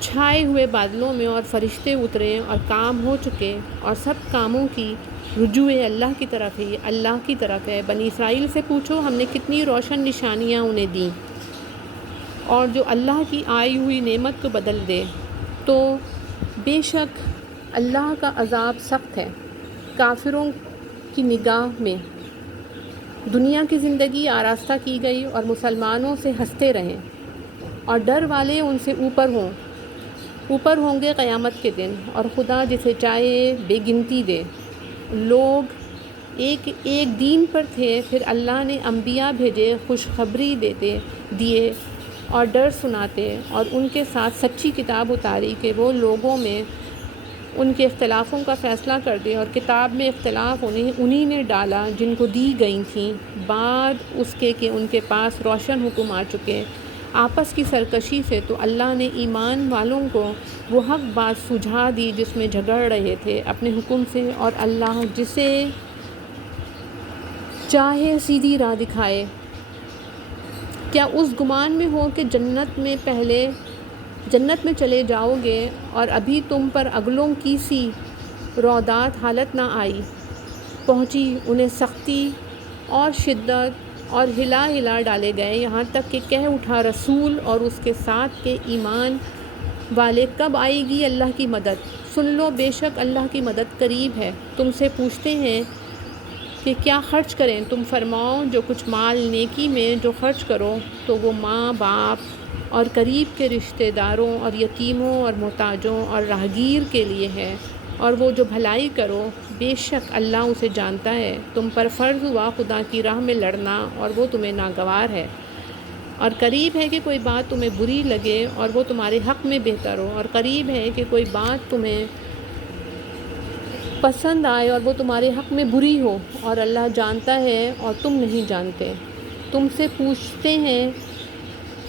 چھائے ہوئے بادلوں میں، اور فرشتے اتریں اور کام ہو چکے، اور سب کاموں کی رجوع اللہ کی طرف ہے، اللہ کی طرف ہے۔ بنی اسرائیل سے پوچھو ہم نے کتنی روشن نشانیاں انہیں دیں، اور جو اللہ کی آئی ہوئی نعمت کو بدل دے تو بے شک اللہ کا عذاب سخت ہے۔ کافروں کی نگاہ میں دنیا کی زندگی آراستہ کی گئی، اور مسلمانوں سے ہنستے رہیں، اور ڈر والے ان سے اوپر ہوں گے قیامت کے دن، اور خدا جسے چاہے بے گنتی دے۔ لوگ ایک دین پر تھے، پھر اللہ نے انبیاء بھیجے، خوشخبری دیے اور ڈر سناتے، اور ان کے ساتھ سچی کتاب اتاری کہ وہ لوگوں میں ان کے اختلافوں کا فیصلہ کر دے، اور کتاب میں اختلاف انہی نے ڈالا جن کو دی گئی تھیں، بعد اس کے کہ ان کے پاس روشن حکم آ چکے، آپس کی سرکشی سے۔ تو اللہ نے ایمان والوں کو وہ حق بات سجھا دی جس میں جھگڑ رہے تھے اپنے حکم سے، اور اللہ جسے چاہے سیدھی راہ دکھائے۔ کیا اس گمان میں ہو کہ جنت میں چلے جاؤ گے، اور ابھی تم پر اگلوں کی سی رودات حالت نہ آئی پہنچی، انہیں سختی اور شدت اور ہلا ڈالے گئے، یہاں تک کہ کہہ اٹھا رسول اور اس کے ساتھ کے ایمان والے کب آئے گی اللہ کی مدد؟ سن لو بے شک اللہ کی مدد قریب ہے۔ تم سے پوچھتے ہیں کہ کیا خرچ کریں، تم فرماؤ جو کچھ مال نیکی میں جو خرچ کرو تو وہ ماں باپ اور قریب کے رشتہ داروں اور یتیموں اور محتاجوں اور راہگیر کے لیے ہے، اور وہ جو بھلائی کرو بے شک اللہ اسے جانتا ہے۔ تم پر فرض ہوا خدا کی راہ میں لڑنا، اور وہ تمہیں ناگوار ہے، اور قریب ہے کہ کوئی بات تمہیں بری لگے اور وہ تمہارے حق میں بہتر ہو، اور قریب ہے کہ کوئی بات تمہیں پسند آئے اور وہ تمہارے حق میں بری ہو، اور اللہ جانتا ہے اور تم نہیں جانتے۔ تم سے پوچھتے ہیں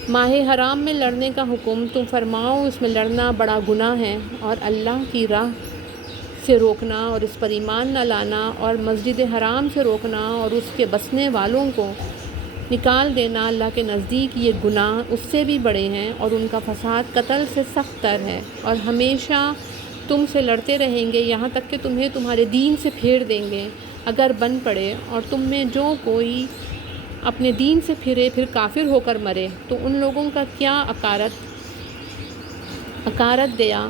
ماہ حرام میں لڑنے کا حکم، تم فرماؤ اس میں لڑنا بڑا گناہ ہے، اور اللہ کی راہ سے روکنا اور اس پر ایمان نہ لانا، اور مسجد حرام سے روکنا اور اس کے بسنے والوں کو نکال دینا، اللہ کے نزدیک یہ گناہ اس سے بھی بڑے ہیں، اور ان کا فساد قتل سے سخت تر ہے۔ اور ہمیشہ تم سے لڑتے رہیں گے یہاں تک کہ تمہیں تمہارے دین سے پھیر دیں گے اگر بن پڑے، اور تم میں جو کوئی اپنے دین سے پھرے پھر کافر ہو کر مرے تو ان لوگوں کا کیا اکارت گیا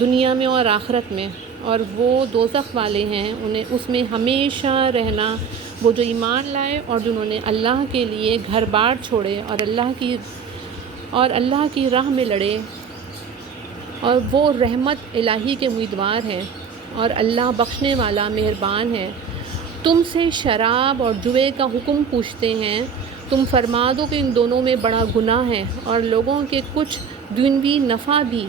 دنیا میں اور آخرت میں، اور وہ دوزخ والے ہیں، انہیں اس میں ہمیشہ رہنا۔ وہ جو ایمان لائے اور جنہوں نے اللہ کے لیے گھر بار چھوڑے اور اللہ کی راہ میں لڑے، اور وہ رحمت الہی کے امیدوار ہیں، اور اللہ بخشنے والا مہربان ہے۔ تم سے شراب اور جوئے کا حکم پوچھتے ہیں، تم فرما دو کہ ان دونوں میں بڑا گناہ ہے، اور لوگوں کے کچھ دنیوی نفع بھی،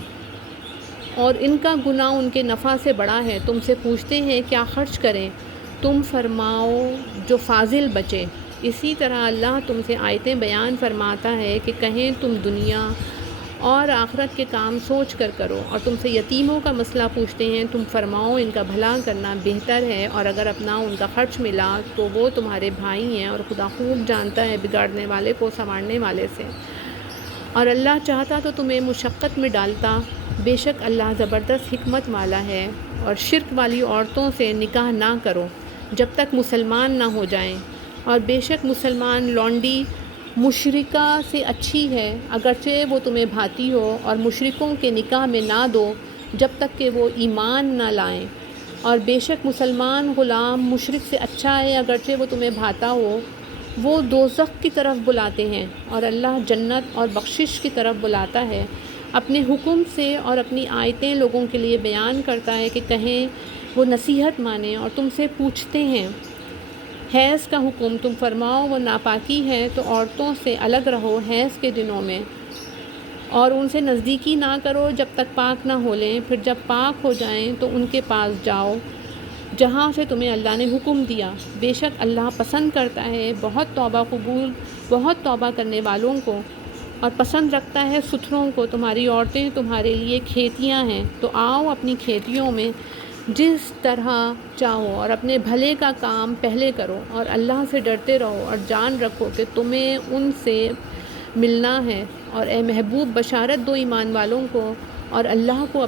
اور ان کا گناہ ان کے نفع سے بڑا ہے۔ تم سے پوچھتے ہیں کیا خرچ کریں، تم فرماؤ جو فاضل بچے، اسی طرح اللہ تم سے آیتیں بیان فرماتا ہے کہ کہیں تم دنیا اور آخرت کے کام سوچ کر کرو، اور تم سے یتیموں کا مسئلہ پوچھتے ہیں، تم فرماؤ ان کا بھلا کرنا بہتر ہے، اور اگر اپنا ان کا خرچ ملا تو وہ تمہارے بھائی ہیں، اور خدا خوب جانتا ہے بگاڑنے والے کو سنوارنے والے سے۔ اور اللہ چاہتا تو تمہیں مشقت میں ڈالتا، بے شک اللہ زبردست حکمت والا ہے۔ اور شرک والی عورتوں سے نکاح نہ کرو جب تک مسلمان نہ ہو جائیں، اور بے شک مسلمان لونڈی مشرکہ سے اچھی ہے اگرچہ وہ تمہیں بھاتی ہو، اور مشرکوں کے نکاح میں نہ دو جب تک کہ وہ ایمان نہ لائیں، اور بے شک مسلمان غلام مشرک سے اچھا ہے اگرچہ وہ تمہیں بھاتا ہو۔ وہ دوزخ کی طرف بلاتے ہیں اور اللہ جنت اور بخشش کی طرف بلاتا ہے۔ اپنے حکم سے اور اپنی آیتیں لوگوں کے لیے بیان کرتا ہے کہ کہیں وہ نصیحت مانیں، اور تم سے پوچھتے ہیں حیض کا حکم، تم فرماؤ وہ ناپاکی ہے تو عورتوں سے الگ رہو حیض کے دنوں میں، اور ان سے نزدیکی نہ کرو جب تک پاک نہ ہو لیں، پھر جب پاک ہو جائیں تو ان کے پاس جاؤ جہاں سے تمہیں اللہ نے حکم دیا، بے شک اللہ پسند کرتا ہے بہت توبہ کرنے والوں کو، اور پسند رکھتا ہے ستھروں کو۔ تمہاری عورتیں تمہارے لیے کھیتیاں ہیں، تو آؤ اپنی کھیتیوں میں جس طرح چاہو، اور اپنے بھلے کا کام پہلے کرو، اور اللہ سے ڈرتے رہو، اور جان رکھو کہ تمہیں ان سے ملنا ہے۔ اور اے محبوب بشارت دو ایمان والوں کو، اور اللہ کو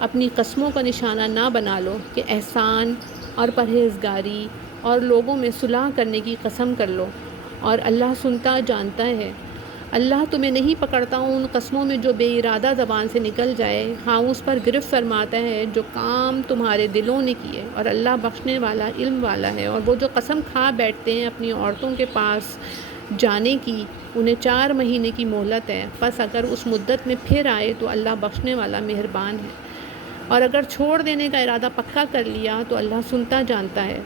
اپنی قسموں کا نشانہ نہ بنا لو کہ احسان اور پرہیزگاری اور لوگوں میں صلح کرنے کی قسم کر لو، اور اللہ سنتا جانتا ہے۔ اللہ تمہیں نہیں پکڑتا ان قسموں میں جو بے ارادہ زبان سے نکل جائے، ہاں اس پر گرفت فرماتا ہے جو کام تمہارے دلوں نے کیے، اور اللہ بخشنے والا علم والا ہے۔ اور وہ جو قسم کھا بیٹھتے ہیں اپنی عورتوں کے پاس جانے کی، انہیں 4 مہینے کی مہلت ہے، پس اگر اس مدت میں پھر آئے تو اللہ بخشنے والا مہربان ہے۔ اور اگر چھوڑ دینے کا ارادہ پکا کر لیا تو اللہ سنتا جانتا ہے۔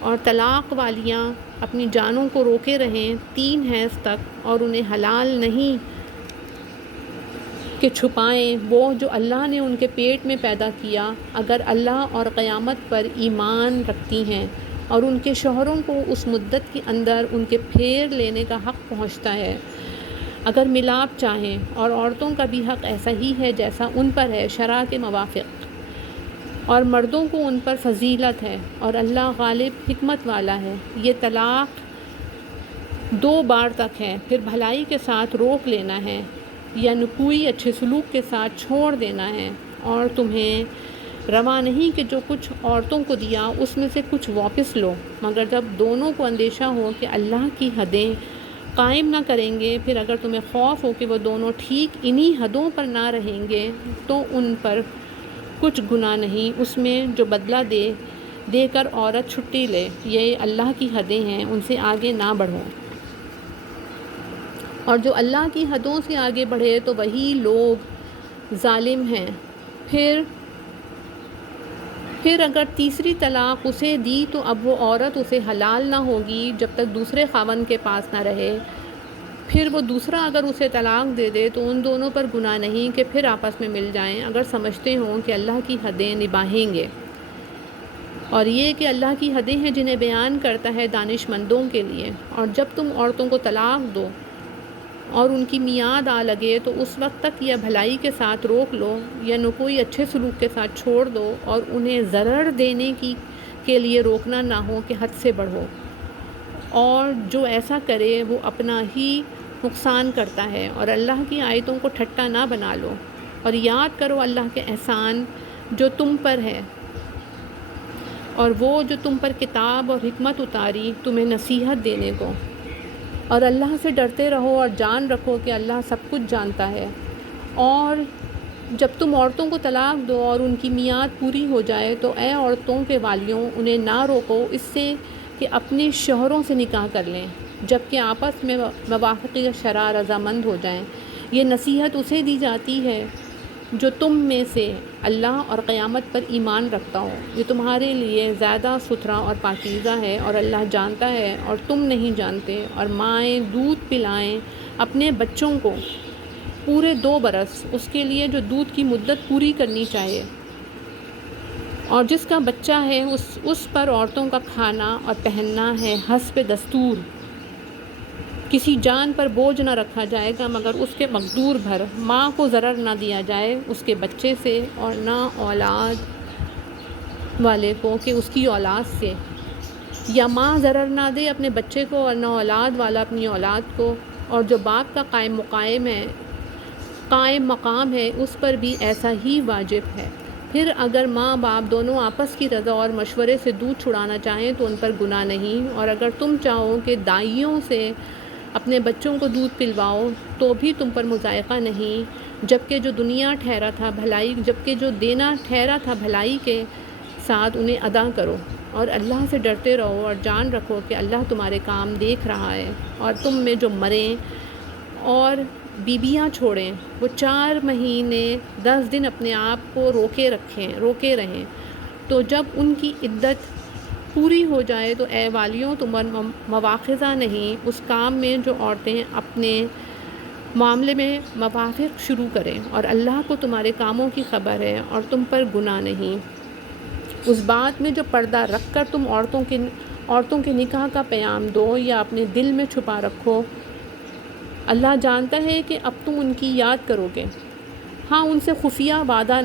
اور طلاق والیاں اپنی جانوں کو روکے رہیں 3 حیض تک، اور انہیں حلال نہیں کہ چھپائیں وہ جو اللہ نے ان کے پیٹ میں پیدا کیا، اگر اللہ اور قیامت پر ایمان رکھتی ہیں، اور ان کے شوہروں کو اس مدت کے اندر ان کے پھیر لینے کا حق پہنچتا ہے اگر ملاپ چاہیں، اور عورتوں کا بھی حق ایسا ہی ہے جیسا ان پر ہے شرع کے موافق، اور مردوں کو ان پر فضیلت ہے، اور اللہ غالب حکمت والا ہے۔ یہ طلاق 2 بار تک ہے، پھر بھلائی کے ساتھ روک لینا ہے، یا نکوئی اچھے سلوک کے ساتھ چھوڑ دینا ہے۔ اور تمہیں روا نہیں کہ جو کچھ عورتوں کو دیا اس میں سے کچھ واپس لو، مگر جب دونوں کو اندیشہ ہو کہ اللہ کی حدیں قائم نہ کریں گے، پھر اگر تمہیں خوف ہو کہ وہ دونوں ٹھیک انہی حدوں پر نہ رہیں گے تو ان پر کچھ گناہ نہیں اس میں جو بدلہ دے کر عورت چھٹی لے، یہ اللہ کی حدیں ہیں، ان سے آگے نہ بڑھو۔ اور جو اللہ کی حدوں سے آگے بڑھے تو وہی لوگ ظالم ہیں۔ پھر اگر تیسری طلاق اسے دی تو اب وہ عورت اسے حلال نہ ہوگی جب تک دوسرے خاوند کے پاس نہ رہے۔ پھر وہ دوسرا اگر اسے طلاق دے دے تو ان دونوں پر گناہ نہیں کہ پھر آپس میں مل جائیں اگر سمجھتے ہوں کہ اللہ کی حدیں نبھائیں گے۔ اور یہ کہ اللہ کی حدیں ہیں جنہیں بیان کرتا ہے دانش مندوں کے لیے۔ اور جب تم عورتوں کو طلاق دو اور ان کی میعاد آ لگے تو اس وقت تک یا بھلائی کے ساتھ روک لو یا کوئی اچھے سلوک کے ساتھ چھوڑ دو، اور انہیں ضرر دینے کے لیے روکنا نہ ہو کہ حد سے بڑھو، اور جو ایسا کرے وہ اپنا ہی نقصان کرتا ہے۔ اور اللہ کی آیتوں کو ٹھٹا نہ بنا لو، اور یاد کرو اللہ کے احسان جو تم پر ہے، اور وہ جو تم پر کتاب اور حکمت اتاری تمہیں نصیحت دینے کو۔ اور اللہ سے ڈرتے رہو اور جان رکھو کہ اللہ سب کچھ جانتا ہے۔ اور جب تم عورتوں کو طلاق دو اور ان کی میعاد پوری ہو جائے تو اے عورتوں کے والیوں انہیں نہ روکو اس سے کہ اپنے شوہروں سے نکاح کر لیں جبکہ آپس میں موافق شرع رضامند ہو جائیں۔ یہ نصیحت اسے دی جاتی ہے جو تم میں سے اللہ اور قیامت پر ایمان رکھتا ہو، یہ تمہارے لیے زیادہ ستھرا اور پاکیزہ ہے، اور اللہ جانتا ہے اور تم نہیں جانتے۔ اور مائیں دودھ پلائیں اپنے بچوں کو پورے 2 برس اس کے لیے جو دودھ کی مدت پوری کرنی چاہیے، اور جس کا بچہ ہے اس پر عورتوں کا کھانا اور پہننا ہے حسب دستور، کسی جان پر بوجھ نہ رکھا جائے گا مگر اس کے مقدور بھر، ماں کو ضرر نہ دیا جائے اس کے بچے سے، اور نہ اولاد والے کو کہ اس کی اولاد سے، یا ماں ضرر نہ دے اپنے بچے کو اور نہ اولاد والا اپنی اولاد کو، اور جو باپ کا قائم مقام ہے اس پر بھی ایسا ہی واجب ہے۔ پھر اگر ماں باپ دونوں آپس کی رضا اور مشورے سے دودھ چھڑانا چاہیں تو ان پر گناہ نہیں، اور اگر تم چاہو کہ دائیوں سے اپنے بچوں کو دودھ پلواؤ تو بھی تم پر مضائقہ نہیں، جبکہ جو دینا ٹھہرا تھا بھلائی کے ساتھ انہیں ادا کرو، اور اللہ سے ڈرتے رہو اور جان رکھو کہ اللہ تمہارے کام دیکھ رہا ہے۔ اور تم میں جو مریں اور بیبیاں چھوڑیں وہ 4 مہینے 10 دن اپنے آپ کو روکے رہیں، تو جب ان کی عدت پوری ہو جائے تو اے والیوں تم پر مواخذہ نہیں اس کام میں جو عورتیں اپنے معاملے میں موافق شروع کریں، اور اللہ کو تمہارے کاموں کی خبر ہے اور تم پر گناہ نہیں۔ اس بات میں جو پردہ رکھ کر تم عورتوں کے نکاح کا پیام دو یا اپنے دل میں چھپا رکھو، اللہ جانتا ہے کہ اب تم ان کی یاد کرو گے۔ ہاں، ان سے خفیہ وعدہ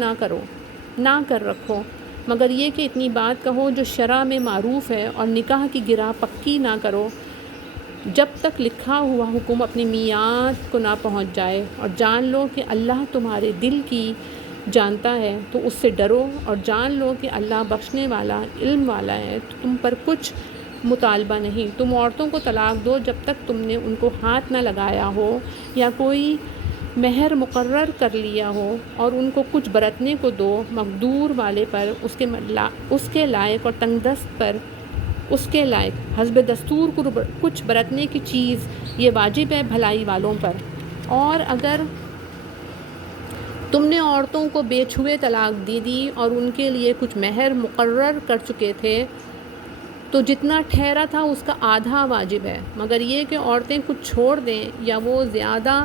نہ کر رکھو، مگر یہ کہ اتنی بات کہو جو شرع میں معروف ہے، اور نکاح کی گرہ پکی نہ کرو جب تک لکھا ہوا حکم اپنی میعاد کو نہ پہنچ جائے، اور جان لو کہ اللہ تمہارے دل کی جانتا ہے تو اس سے ڈرو، اور جان لو کہ اللہ بخشنے والا علم والا ہے۔ تو تم پر کچھ مطالبہ نہیں، تم عورتوں کو طلاق دو جب تک تم نے ان کو ہاتھ نہ لگایا ہو یا کوئی مہر مقرر کر لیا ہو، اور ان کو کچھ برتنے کو دو، مقدور والے پر اس کے لائق اور تنگ دست پر اس کے لائق، حسب دستور کچھ برتنے کی چیز یہ واجب ہے بھلائی والوں پر۔ اور اگر تم نے عورتوں کو بے چھوئے طلاق دی اور ان کے لیے کچھ مہر مقرر کر چکے تھے تو جتنا ٹھہرا تھا اس کا آدھا واجب ہے، مگر یہ کہ عورتیں کچھ چھوڑ دیں یا وہ زیادہ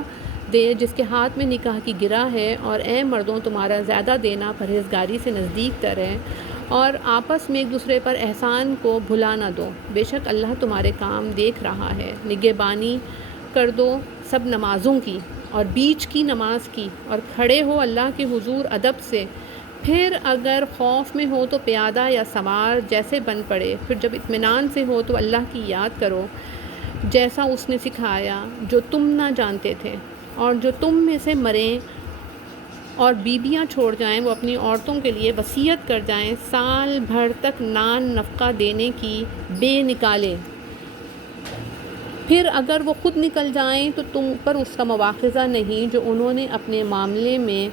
دے جس کے ہاتھ میں نکاح کی گرہ ہے، اور اے مردوں تمہارا زیادہ دینا پرہیزگاری سے نزدیک تر ہے، اور آپس میں ایک دوسرے پر احسان کو بھلا نہ دو، بے شک اللہ تمہارے کام دیکھ رہا ہے۔ نگہبانی کر دو سب نمازوں کی اور بیچ کی نماز کی، اور کھڑے ہو اللہ کے حضور ادب سے، پھر اگر خوف میں ہو تو پیادہ یا سوار جیسے بن پڑے، پھر جب اطمینان سے ہو تو اللہ کی یاد کرو جیسا اس نے سکھایا جو تم نہ جانتے تھے، اور جو تم میں سے مریں اور بیبیاں چھوڑ جائیں وہ اپنی عورتوں کے لیے وصیت کر جائیں سال بھر تک نان نفقہ دینے کی بے نکالے، پھر اگر وہ خود نکل جائیں تو تم پر اس کا مواخذہ نہیں جو انہوں نے اپنے معاملے میں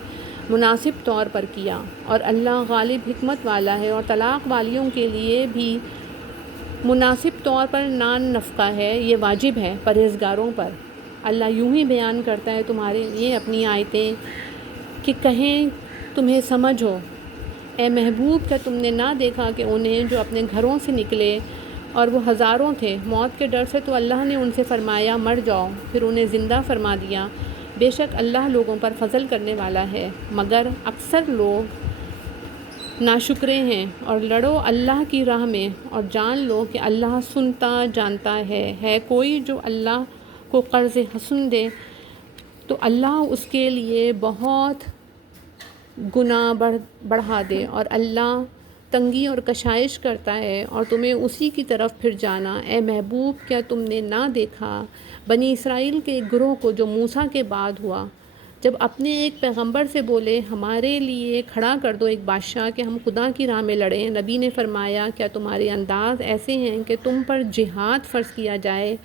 مناسب طور پر کیا، اور اللہ غالب حکمت والا ہے۔ اور طلاق والیوں کے لیے بھی مناسب طور پر نان نفقہ ہے، یہ واجب ہے پرہیزگاروں پر۔ اللہ یوں ہی بیان کرتا ہے تمہارے لیے اپنی آیتیں کہ کہیں تمہیں سمجھ ہو۔ اے محبوب، کیا تم نے نہ دیکھا کہ انہیں جو اپنے گھروں سے نکلے اور وہ ہزاروں تھے، موت کے ڈر سے تو اللہ نے ان سے فرمایا مر جاؤ، پھر انہیں زندہ فرما دیا، بے شک اللہ لوگوں پر فضل کرنے والا ہے، مگر اکثر لوگ ناشکرے ہیں۔ اور لڑو اللہ کی راہ میں اور جان لو کہ اللہ سنتا جانتا ہے کوئی جو اللہ کو قرض حسن دے تو اللہ اس کے لیے بہت گناہ بڑھا دے، اور اللہ تنگی اور کشائش کرتا ہے اور تمہیں اسی کی طرف پھر جانا۔ اے محبوب، کیا تم نے نہ دیکھا بنی اسرائیل کے ایک گروہ کو جو موسیٰ کے بعد ہوا، جب اپنے ایک پیغمبر سے بولے ہمارے لیے کھڑا کر دو ایک بادشاہ کہ ہم خدا کی راہ میں لڑیں، نبی نے فرمایا کیا تمہارے انداز ایسے ہیں کہ تم پر جہاد فرض کیا جائے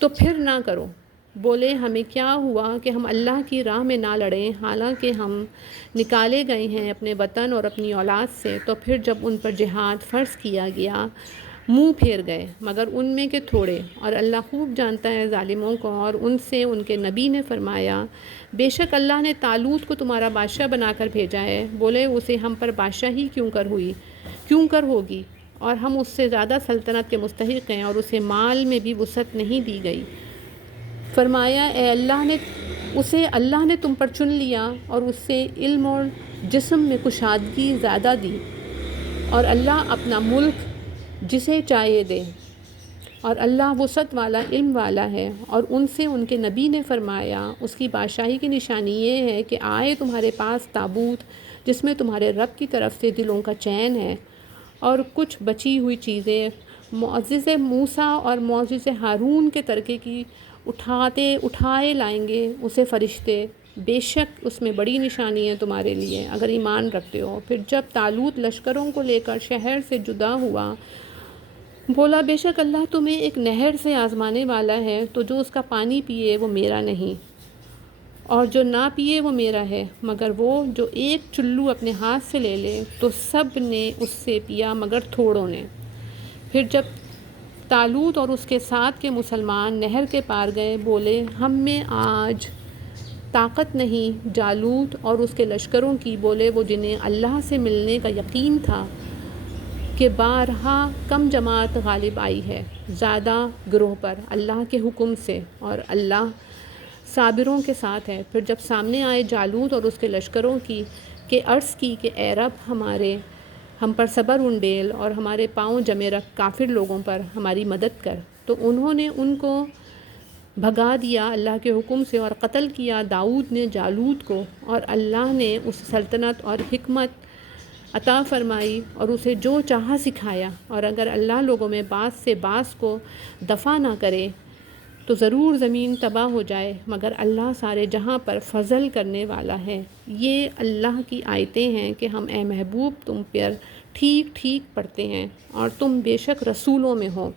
تو پھر نہ کرو؟ بولے ہمیں کیا ہوا کہ ہم اللہ کی راہ میں نہ لڑیں حالانکہ ہم نکالے گئے ہیں اپنے وطن اور اپنی اولاد سے، تو پھر جب ان پر جہاد فرض کیا گیا منہ پھیر گئے مگر ان میں کے تھوڑے، اور اللہ خوب جانتا ہے ظالموں کو۔ اور ان سے ان کے نبی نے فرمایا بے شک اللہ نے طالوت کو تمہارا بادشاہ بنا کر بھیجا ہے۔ بولے اسے ہم پر بادشاہی کیوں کر ہوگی، اور ہم اس سے زیادہ سلطنت کے مستحق ہیں، اور اسے مال میں بھی وسعت نہیں دی گئی۔ فرمایا اے اللہ نے تم پر چن لیا اور اس سے علم اور جسم میں کشادگی زیادہ دی، اور اللہ اپنا ملک جسے چاہے دے۔ اور اللہ وسعت والا علم والا ہے۔ اور ان سے ان کے نبی نے فرمایا اس کی بادشاہی کی نشانی یہ ہے کہ آئے تمہارے پاس تابوت جس میں تمہارے رب کی طرف سے دلوں کا چین ہے، اور کچھ بچی ہوئی چیزیں معجزے موسیٰ اور معجزے ہارون کے ترکے کی اٹھائے لائیں گے اسے فرشتے، بے شک اس میں بڑی نشانی ہے تمہارے لیے اگر ایمان رکھتے ہو۔ پھر جب طالوت لشکروں کو لے کر شہر سے جدا ہوا، بولا بے شک اللہ تمہیں ایک نہر سے آزمانے والا ہے، تو جو اس کا پانی پیے وہ میرا نہیں، اور جو نہ پیے وہ میرا ہے، مگر وہ جو ایک چلو اپنے ہاتھ سے لے لے تو سب نے اس سے پیا مگر تھوڑوں نے۔ پھر جب طالوت اور اس کے ساتھ کے مسلمان نہر کے پار گئے، بولے ہم میں آج طاقت نہیں جالوت اور اس کے لشکروں کی، بولے وہ جنہیں اللہ سے ملنے کا یقین تھا کہ بارہا کم جماعت غالب آئی ہے زیادہ گروہ پر اللہ کے حکم سے، اور اللہ صابروں کے ساتھ ہے۔ پھر جب سامنے آئے جالوت اور اس کے لشکروں کی کہ عرض کی کہ اے رب ہم پر صبر انڈیل اور ہمارے پاؤں جمے رکھ کافر لوگوں پر ہماری مدد کر، تو انہوں نے ان کو بھگا دیا اللہ کے حکم سے اور قتل کیا داؤد نے جالوت کو، اور اللہ نے اس سلطنت اور حکمت عطا فرمائی اور اسے جو چاہا سکھایا، اور اگر اللہ لوگوں میں بعض سے بعض کو دفع نہ کرے تو ضرور زمین تباہ ہو جائے، مگر اللہ سارے جہاں پر فضل کرنے والا ہے۔ یہ اللہ کی آیتیں ہیں کہ ہم اے محبوب تم پر ٹھیک ٹھیک پڑھتے ہیں اور تم بے شک رسولوں میں ہو۔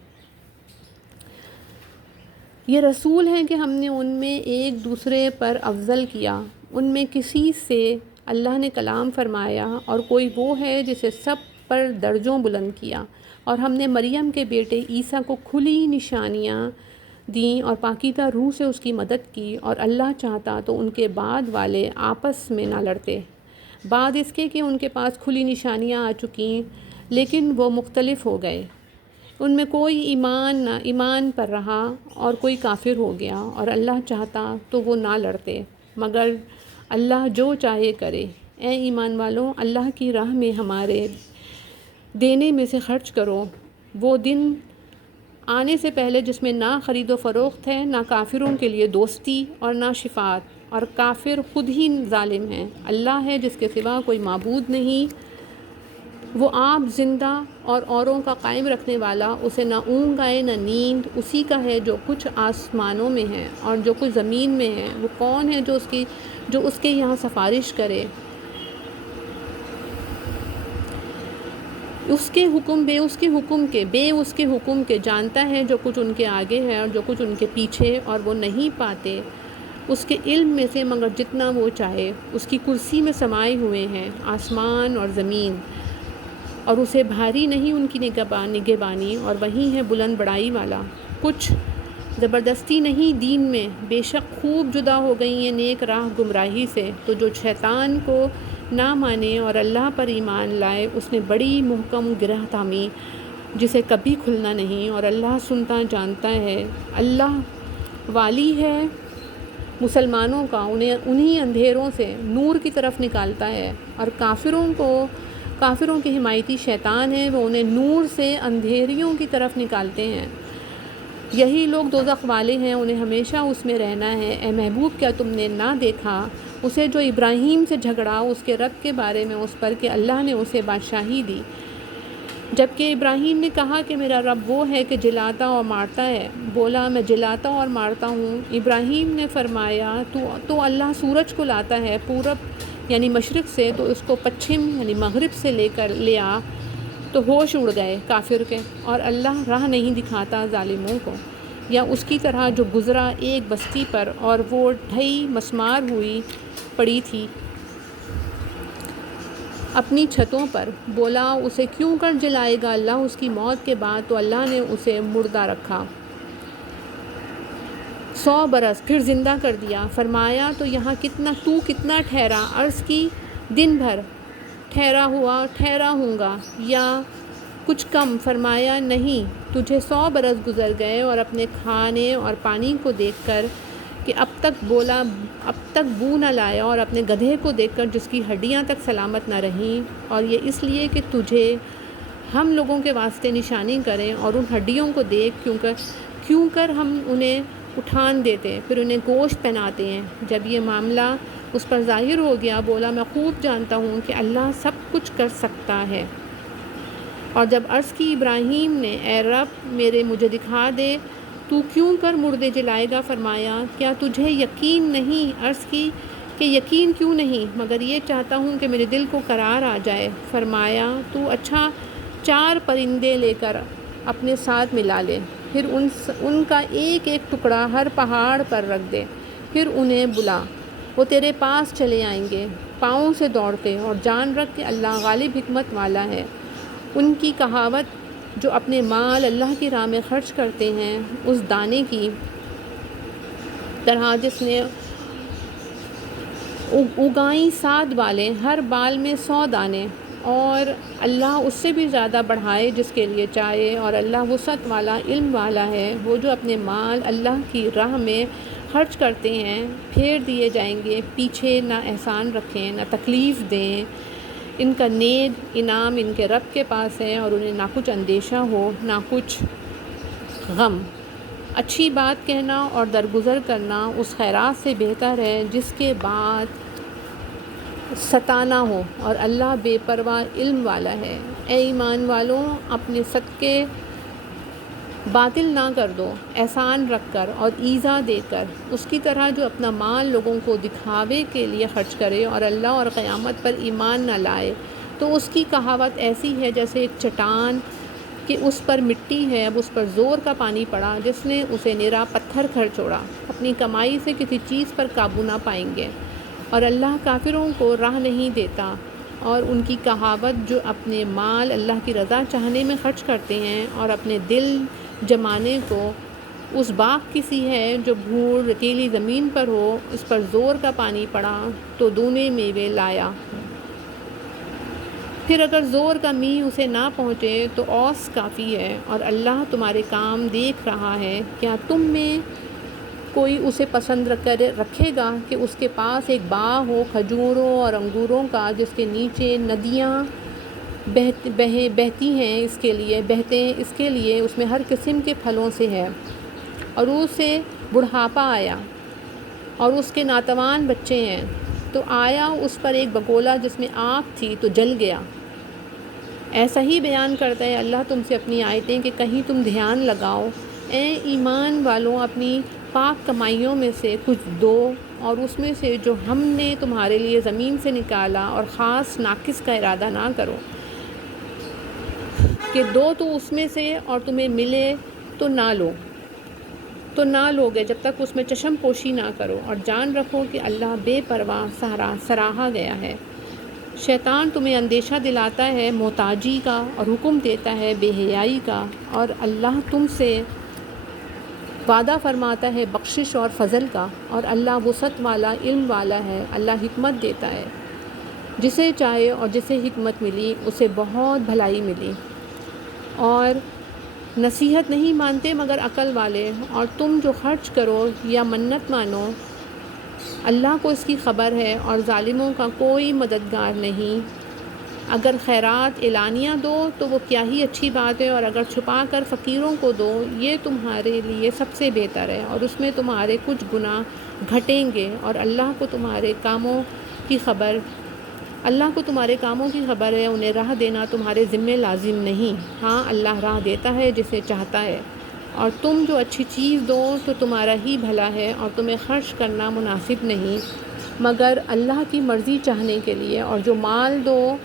یہ رسول ہیں کہ ہم نے ان میں ایک دوسرے پر افضل کیا، ان میں کسی سے اللہ نے کلام فرمایا، اور کوئی وہ ہے جسے سب پر درجوں بلند کیا، اور ہم نے مریم کے بیٹے عیسیٰ کو کھلی نشانیاں دیں اور پاکیزہ روح سے اس کی مدد کی، اور اللہ چاہتا تو ان کے بعد والے آپس میں نہ لڑتے، بعد اس کے کہ ان کے پاس کھلی نشانیاں آ چکیں لیکن وہ مختلف ہو گئے، ان میں کوئی ایمان پر رہا اور کوئی کافر ہو گیا، اور اللہ چاہتا تو وہ نہ لڑتے، مگر اللہ جو چاہے کرے۔ اے ایمان والوں، اللہ کی راہ میں ہمارے دینے میں سے خرچ کرو، وہ دن آنے سے پہلے جس میں نہ خرید و فروخت ہے، نہ کافروں کے لیے دوستی اور نہ شفاعت، اور کافر خود ہی ظالم ہیں۔ اللہ ہے جس کے سوا کوئی معبود نہیں، وہ آپ زندہ اور اوروں کا قائم رکھنے والا، اسے نہ اونگ آئے نہ نیند، اسی کا ہے جو کچھ آسمانوں میں ہے اور جو کچھ زمین میں ہے۔ وہ کون ہے جو اس کے یہاں سفارش کرے؟ اس کے حکم بے اس کے حکم کے جانتا ہے جو کچھ ان کے آگے ہے اور جو کچھ ان کے پیچھے، اور وہ نہیں پاتے اس کے علم میں سے مگر جتنا وہ چاہے۔ اس کی کرسی میں سمائے ہوئے ہیں آسمان اور زمین، اور اسے بھاری نہیں ان کی نگہبانی، اور وہی ہے بلند بڑائی والا۔ کچھ زبردستی نہیں دین میں، بے شک خوب جدا ہو گئی ہیں نیک راہ گمراہی سے، تو جو شیطان کو نہ مانے اور اللہ پر ایمان لائے اس نے بڑی محکم گرہ تھامی جسے کبھی کھلنا نہیں، اور اللہ سنتا جانتا ہے۔ اللہ والی ہے مسلمانوں کا، انہی اندھیروں سے نور کی طرف نکالتا ہے، اور کافروں کے حمایتی شیطان ہیں، وہ انہیں نور سے اندھیریوں کی طرف نکالتے ہیں۔ یہی لوگ دوزخ والے ہیں، انہیں ہمیشہ اس میں رہنا ہے۔ اے محبوب کیا تم نے نہ دیکھا اسے جو ابراہیم سے جھگڑا اس کے رب کے بارے میں اس پر کہ اللہ نے اسے بادشاہی دی، جبکہ ابراہیم نے کہا کہ میرا رب وہ ہے کہ جلاتا اور مارتا ہے، بولا میں جلاتا اور مارتا ہوں۔ ابراہیم نے فرمایا تو اللہ سورج کو لاتا ہے پورب یعنی مشرق سے، تو اس کو پچھم یعنی مغرب سے لے آ، تو ہوش اڑ گئے کافر کے، اور اللہ راہ نہیں دکھاتا ظالموں کو۔ یا اس کی طرح جو گزرا ایک بستی پر اور وہ ڈھئی مسمار ہوئی پڑی تھی اپنی چھتوں پر، بولا اسے کیوں کر جلائے گا اللہ اس کی موت کے بعد، تو اللہ نے اسے مردہ رکھا 100 برس، پھر زندہ کر دیا۔ فرمایا تو یہاں کتنا ٹھہرا؟ عرض کی دن بھر، ٹھہرا ہوں گا یا کچھ کم؟ فرمایا نہیں، تجھے 100 برس گزر گئے، اور اپنے کھانے اور پانی کو دیکھ کر کہ اب تک بو نہ لایا، اور اپنے گدھے کو دیکھ کر جس کی ہڈیاں تک سلامت نہ رہیں، اور یہ اس لیے کہ تجھے ہم لوگوں کے واسطے نشانی کریں اور ان ہڈیوں کو دیکھ کیوں کر ہم انہیں اٹھان دیتے پھر انہیں گوشت پہناتے ہیں۔ جب یہ معاملہ اس پر ظاہر ہو گیا بولا میں خوب جانتا ہوں کہ اللہ سب کچھ کر سکتا ہے۔ اور جب عرض کی ابراہیم نے اے رب مجھے دکھا دے تو کیوں کر مردے جلائے گا، فرمایا کیا تجھے یقین نہیں؟ عرض کی کہ یقین کیوں نہیں، مگر یہ چاہتا ہوں کہ میرے دل کو قرار آ جائے۔ فرمایا تو اچھا 4 پرندے لے کر اپنے ساتھ ملا لے، پھر ان کا ایک ایک ٹکڑا ہر پہاڑ پر رکھ دے، پھر انہیں بلا، وہ تیرے پاس چلے آئیں گے پاؤں سے دوڑتے، اور جان رکھ کہ اللہ غالب حکمت والا ہے۔ ان کی کہاوت جو اپنے مال اللہ کی راہ میں خرچ کرتے ہیں اس دانے کی طرح جس نے اگائیں 7 بالیں، ہر بال میں 100 دانے، اور اللہ اس سے بھی زیادہ بڑھائے جس کے لیے چاہے، اور اللہ وسعت والا علم والا ہے۔ وہ جو اپنے مال اللہ کی راہ میں خرچ کرتے ہیں پھیر دیے جائیں گے، پیچھے نہ احسان رکھیں نہ تکلیف دیں، ان کا نیک انعام ان کے رب کے پاس ہے، اور انہیں نہ کچھ اندیشہ ہو نہ کچھ غم۔ اچھی بات کہنا اور درگزر کرنا اس خیرات سے بہتر ہے جس کے بعد ستانا ہو، اور اللہ بے پرواہ علم والا ہے۔ اے ایمان والوں، اپنے صدقے باطل نہ کر دو احسان رکھ کر اور ایذا دے کر، اس کی طرح جو اپنا مال لوگوں کو دکھاوے کے لیے خرچ کرے اور اللہ اور قیامت پر ایمان نہ لائے، تو اس کی کہاوت ایسی ہے جیسے ایک چٹان کہ اس پر مٹی ہے، اب اس پر زور کا پانی پڑا جس نے اسے نرا پتھر کر چھوڑا۔ اپنی کمائی سے کسی چیز پر قابو نہ پائیں گے، اور اللہ کافروں کو راہ نہیں دیتا۔ اور ان کی کہاوت جو اپنے مال اللہ کی رضا چاہنے میں خرچ کرتے ہیں اور اپنے دل جمانے کو اس باغ کی سی ہے جو بھوڑ ریتیلی زمین پر ہو، اس پر زور کا پانی پڑا تو دونے میوے لایا، پھر اگر زور کا میہ اسے نہ پہنچے تو اوس کافی ہے، اور اللہ تمہارے کام دیکھ رہا ہے۔ کیا تم میں کوئی اسے پسند رکھے گا کہ اس کے پاس ایک باغ ہو کھجوروں اور انگوروں کا جس کے نیچے ندیاں بہتی ہیں، اس کے لیے اس میں ہر قسم کے پھلوں سے ہے، اور اسے بڑھاپا آیا اور اس کے ناتوان بچے ہیں، تو آیا اس پر ایک بگولا جس میں آگ تھی تو جل گیا۔ ایسا ہی بیان کرتا ہے اللہ تم سے اپنی آیتیں کہ کہیں تم دھیان لگاؤ۔ اے ایمان والوں، اپنی پاک کمائیوں میں سے کچھ دو، اور اس میں سے جو ہم نے تمہارے لیے زمین سے نکالا، اور خاص ناقص کا ارادہ نہ کرو کہ دو تو اس میں سے اور تمہیں ملے تو نہ لوگے جب تک اس میں چشم پوشی نہ کرو، اور جان رکھو کہ اللہ بے پرواہ سراہا گیا ہے۔ شیطان تمہیں اندیشہ دلاتا ہے محتاجی کا اور حکم دیتا ہے بے حیائی کا، اور اللہ تم سے وعدہ فرماتا ہے بخشش اور فضل کا، اور اللہ وسعت والا علم والا ہے۔ اللہ حکمت دیتا ہے جسے چاہے، اور جسے حکمت ملی اسے بہت بھلائی ملی، اور نصیحت نہیں مانتے مگر عقل والے۔ اور تم جو خرچ کرو یا منت مانو اللہ کو اس کی خبر ہے، اور ظالموں کا کوئی مددگار نہیں۔ اگر خیرات اعلانیہ دو تو وہ کیا ہی اچھی بات ہے، اور اگر چھپا کر فقیروں کو دو یہ تمہارے لیے سب سے بہتر ہے، اور اس میں تمہارے کچھ گناہ گھٹیں گے، اور اللہ کو تمہارے کاموں کی خبر ہے، انہیں راہ دینا تمہارے ذمے لازم نہیں۔ ہاں اللہ راہ دیتا ہے جسے چاہتا ہے، اور تم جو اچھی چیز دو تو تمہارا ہی بھلا ہے، اور تمہیں خرچ کرنا مناسب نہیں مگر اللہ کی مرضی چاہنے کے لیے، اور جو مال دو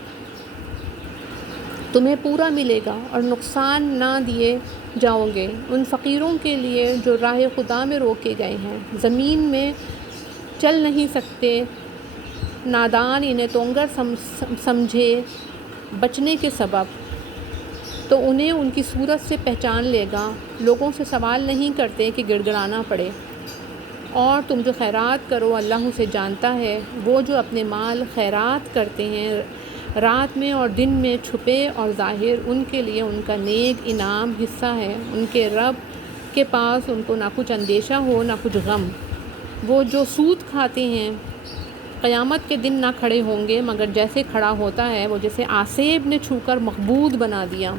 تمہیں پورا ملے گا اور نقصان نہ دیے جاؤ گے ان فقیروں کے لیے جو راہ خدا میں روکے گئے ہیں، زمین میں چل نہیں سکتے، نادان انہیں تونگر سمجھے بچنے کے سبب، تو انہیں ان کی صورت سے پہچان لے گا۔ لوگوں سے سوال نہیں کرتے کہ گڑ گڑانا پڑے۔ اور تم جو خیرات کرو اللہ اسے جانتا ہے۔ وہ جو اپنے مال خیرات کرتے ہیں رات میں اور دن میں، چھپے اور ظاہر، ان کے لیے ان کا نیک انعام حصہ ہے، ان کے رب کے پاس ان کو نہ کچھ اندیشہ ہو نہ کچھ غم۔ وہ جو سود کھاتے ہیں قیامت کے دن نہ کھڑے ہوں گے مگر جیسے کھڑا ہوتا ہے وہ جیسے آسیب نے چھو کر مخبود بنا دیا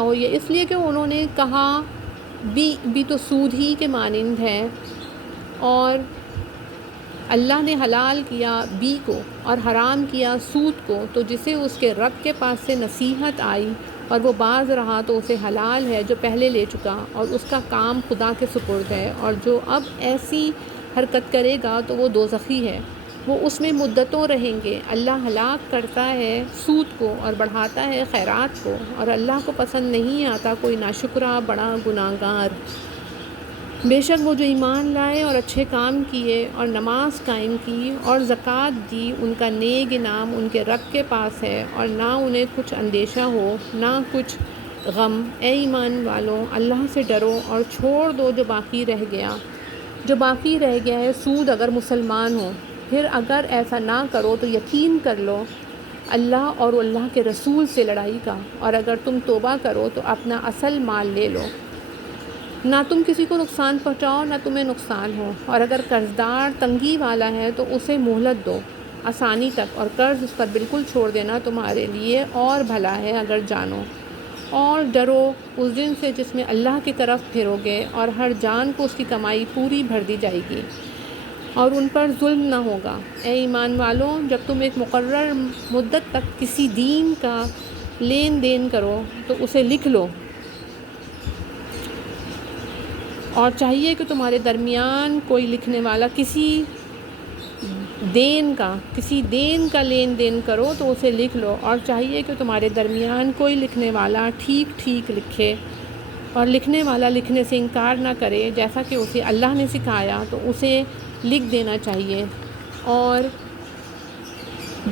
ہو. یہ اس لیے کہ انہوں نے کہا بھی تو سود ہی کے مانند ہے، اور اللہ نے حلال کیا بی کو اور حرام کیا سود کو، تو جسے اس کے رب کے پاس سے نصیحت آئی اور وہ باز رہا تو اسے حلال ہے جو پہلے لے چکا، اور اس کا کام خدا کے سپرد ہے، اور جو اب ایسی حرکت کرے گا تو وہ دوزخی ہے، وہ اس میں مدتوں رہیں گے. اللہ ہلاک کرتا ہے سود کو اور بڑھاتا ہے خیرات کو، اور اللہ کو پسند نہیں آتا کوئی ناشکرا بڑا گناہگار. بے شک وہ جو ایمان لائے اور اچھے کام کیے اور نماز قائم کی اور زکوٰۃ دی، ان کا نیک انعام ان کے رب کے پاس ہے، اور نہ انہیں کچھ اندیشہ ہو نہ کچھ غم. اے ایمان والوں، اللہ سے ڈرو اور چھوڑ دو جو باقی رہ گیا ہے سود اگر مسلمان ہو. پھر اگر ایسا نہ کرو تو یقین کر لو اللہ اور اللہ کے رسول سے لڑائی کا، اور اگر تم توبہ کرو تو اپنا اصل مال لے لو، نہ تم کسی کو نقصان پہنچاؤ نہ تمہیں نقصان ہو. اور اگر قرض دار تنگی والا ہے تو اسے مہلت دو آسانی تک، اور قرض اس پر بالکل چھوڑ دینا تمہارے لیے اور بھلا ہے اگر جانو. اور ڈرو اس دن سے جس میں اللہ کی طرف پھرو گے اور ہر جان کو اس کی کمائی پوری بھر دی جائے گی، اور ان پر ظلم نہ ہوگا. اے ایمان والوں، جب تم ایک مقرر مدت تک کسی دین کا لین دین کرو تو اسے لکھ لو، اور چاہیے کہ تمہارے درمیان کوئی لکھنے والا کسی دین کا لین دین کرو تو اسے لکھ لو، اور چاہیے کہ تمہارے درمیان کوئی لکھنے والا ٹھیک ٹھیک لکھے، اور لکھنے والا لکھنے سے انکار نہ کرے جیسا کہ اسے اللہ نے سکھایا تو اسے لکھ دینا چاہیے. اور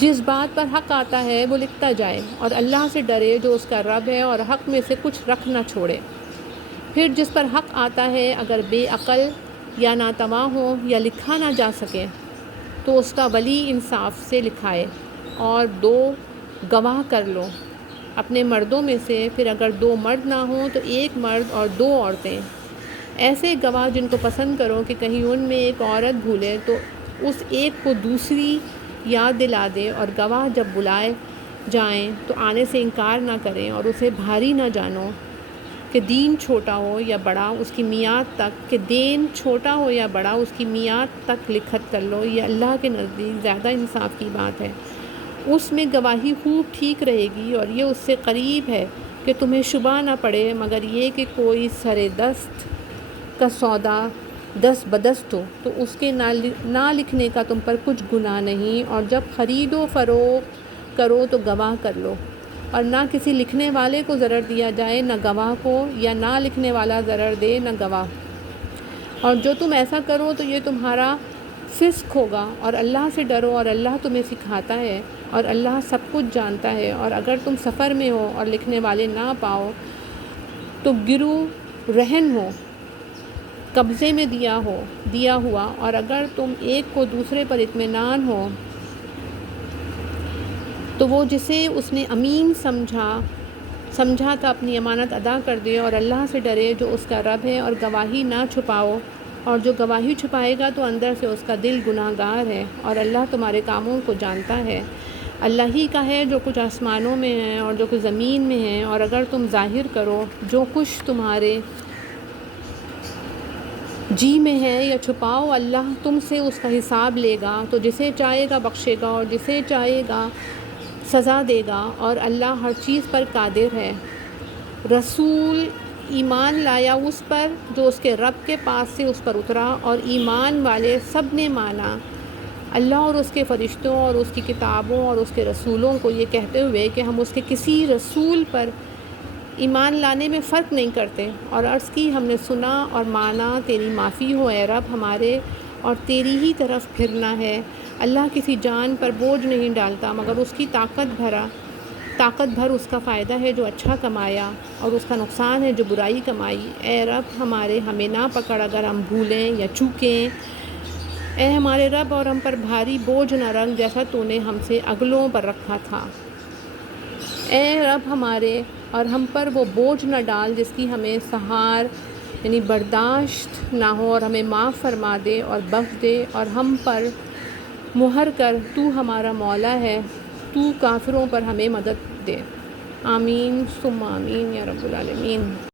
جس بات پر حق آتا ہے وہ لکھتا جائے، اور اللہ سے ڈرے جو اس کا رب ہے، اور حق میں سے کچھ رکھ نہ چھوڑے. پھر جس پر حق آتا ہے اگر بے عقل یا ناتواں ہو یا لکھا نہ جا سکے تو اس کا ولی انصاف سے لکھائے، اور 2 گواہ کر لو اپنے مردوں میں سے. پھر اگر 2 مرد نہ ہوں تو 1 مرد اور 2 عورتیں، ایسے گواہ جن کو پسند کرو کہ کہیں ان میں ایک عورت بھولے تو اس ایک کو دوسری یاد دلا دے. اور گواہ جب بلائے جائیں تو آنے سے انکار نہ کریں، اور اسے بھاری نہ جانو کہ دین چھوٹا ہو یا بڑا اس کی میعاد تک لکھت کر لو. یہ اللہ کے نزدیک زیادہ انصاف کی بات ہے. اس میں گواہی خوب ٹھیک رہے گی، اور یہ اس سے قریب ہے کہ تمہیں شبہ نہ پڑے، مگر یہ کہ کوئی سر دست کا سودا دست بدست ہو تو اس کے نہ لکھنے کا تم پر کچھ گناہ نہیں. اور جب خرید و فروخت کرو تو گواہ کر لو، اور نہ کسی لکھنے والے کو ضرر دیا جائے نہ گواہ کو، یا نہ لکھنے والا ضرر دے نہ گواہ. اور جو تم ایسا کرو تو یہ تمہارا فسق ہوگا. اور اللہ سے ڈرو اور اللہ تمہیں سکھاتا ہے، اور اللہ سب کچھ جانتا ہے. اور اگر تم سفر میں ہو اور لکھنے والے نہ پاؤ تو گرو رہن ہو قبضے میں دیا ہوا، اور اگر تم ایک کو دوسرے پر اطمینان ہو تو وہ جسے اس نے امین سمجھا تھا اپنی امانت ادا کر دے. اور اللہ سے ڈرے جو اس کا رب ہے، اور گواہی نہ چھپاؤ، اور جو گواہی چھپائے گا تو اندر سے اس کا دل گناہ گار ہے. اور اللہ تمہارے کاموں کو جانتا ہے. اللہ ہی کا ہے جو کچھ آسمانوں میں ہے اور جو کچھ زمین میں ہے. اور اگر تم ظاہر کرو جو کچھ تمہارے جی میں ہے یا چھپاؤ، اللہ تم سے اس کا حساب لے گا. تو جسے چاہے گا بخشے گا اور جسے چاہے گا سزا دے گا، اور اللہ ہر چیز پر قادر ہے. رسول ایمان لایا اس پر جو اس کے رب کے پاس سے اس پر اترا، اور ایمان والے سب نے مانا اللہ اور اس کے فرشتوں اور اس کی کتابوں اور اس کے رسولوں کو، یہ کہتے ہوئے کہ ہم اس کے کسی رسول پر ایمان لانے میں فرق نہیں کرتے. اور عرض کی ہم نے سنا اور مانا، تیری معافی ہو اے رب ہمارے، اور تیری ہی طرف پھرنا ہے. اللہ کسی جان پر بوجھ نہیں ڈالتا مگر اس کی طاقت بھر اس کا فائدہ ہے جو اچھا کمایا، اور اس کا نقصان ہے جو برائی کمائی. اے رب ہمارے ہمیں نہ پکڑ اگر ہم بھولیں یا چوکیں. اے ہمارے رب اور ہم پر بھاری بوجھ نہ رکھ جیسا تو نے ہم سے اگلوں پر رکھا تھا. اے رب ہمارے اور ہم پر وہ بوجھ نہ ڈال جس کی ہمیں سہار یعنی برداشت نہ ہو، اور ہمیں معاف فرما دے اور بخش دے، اور ہم پر مہر کر تو ہمارا مولا ہے، تو کافروں پر ہمیں مدد دے۔ آمین ثم آمین یا رب العالمین۔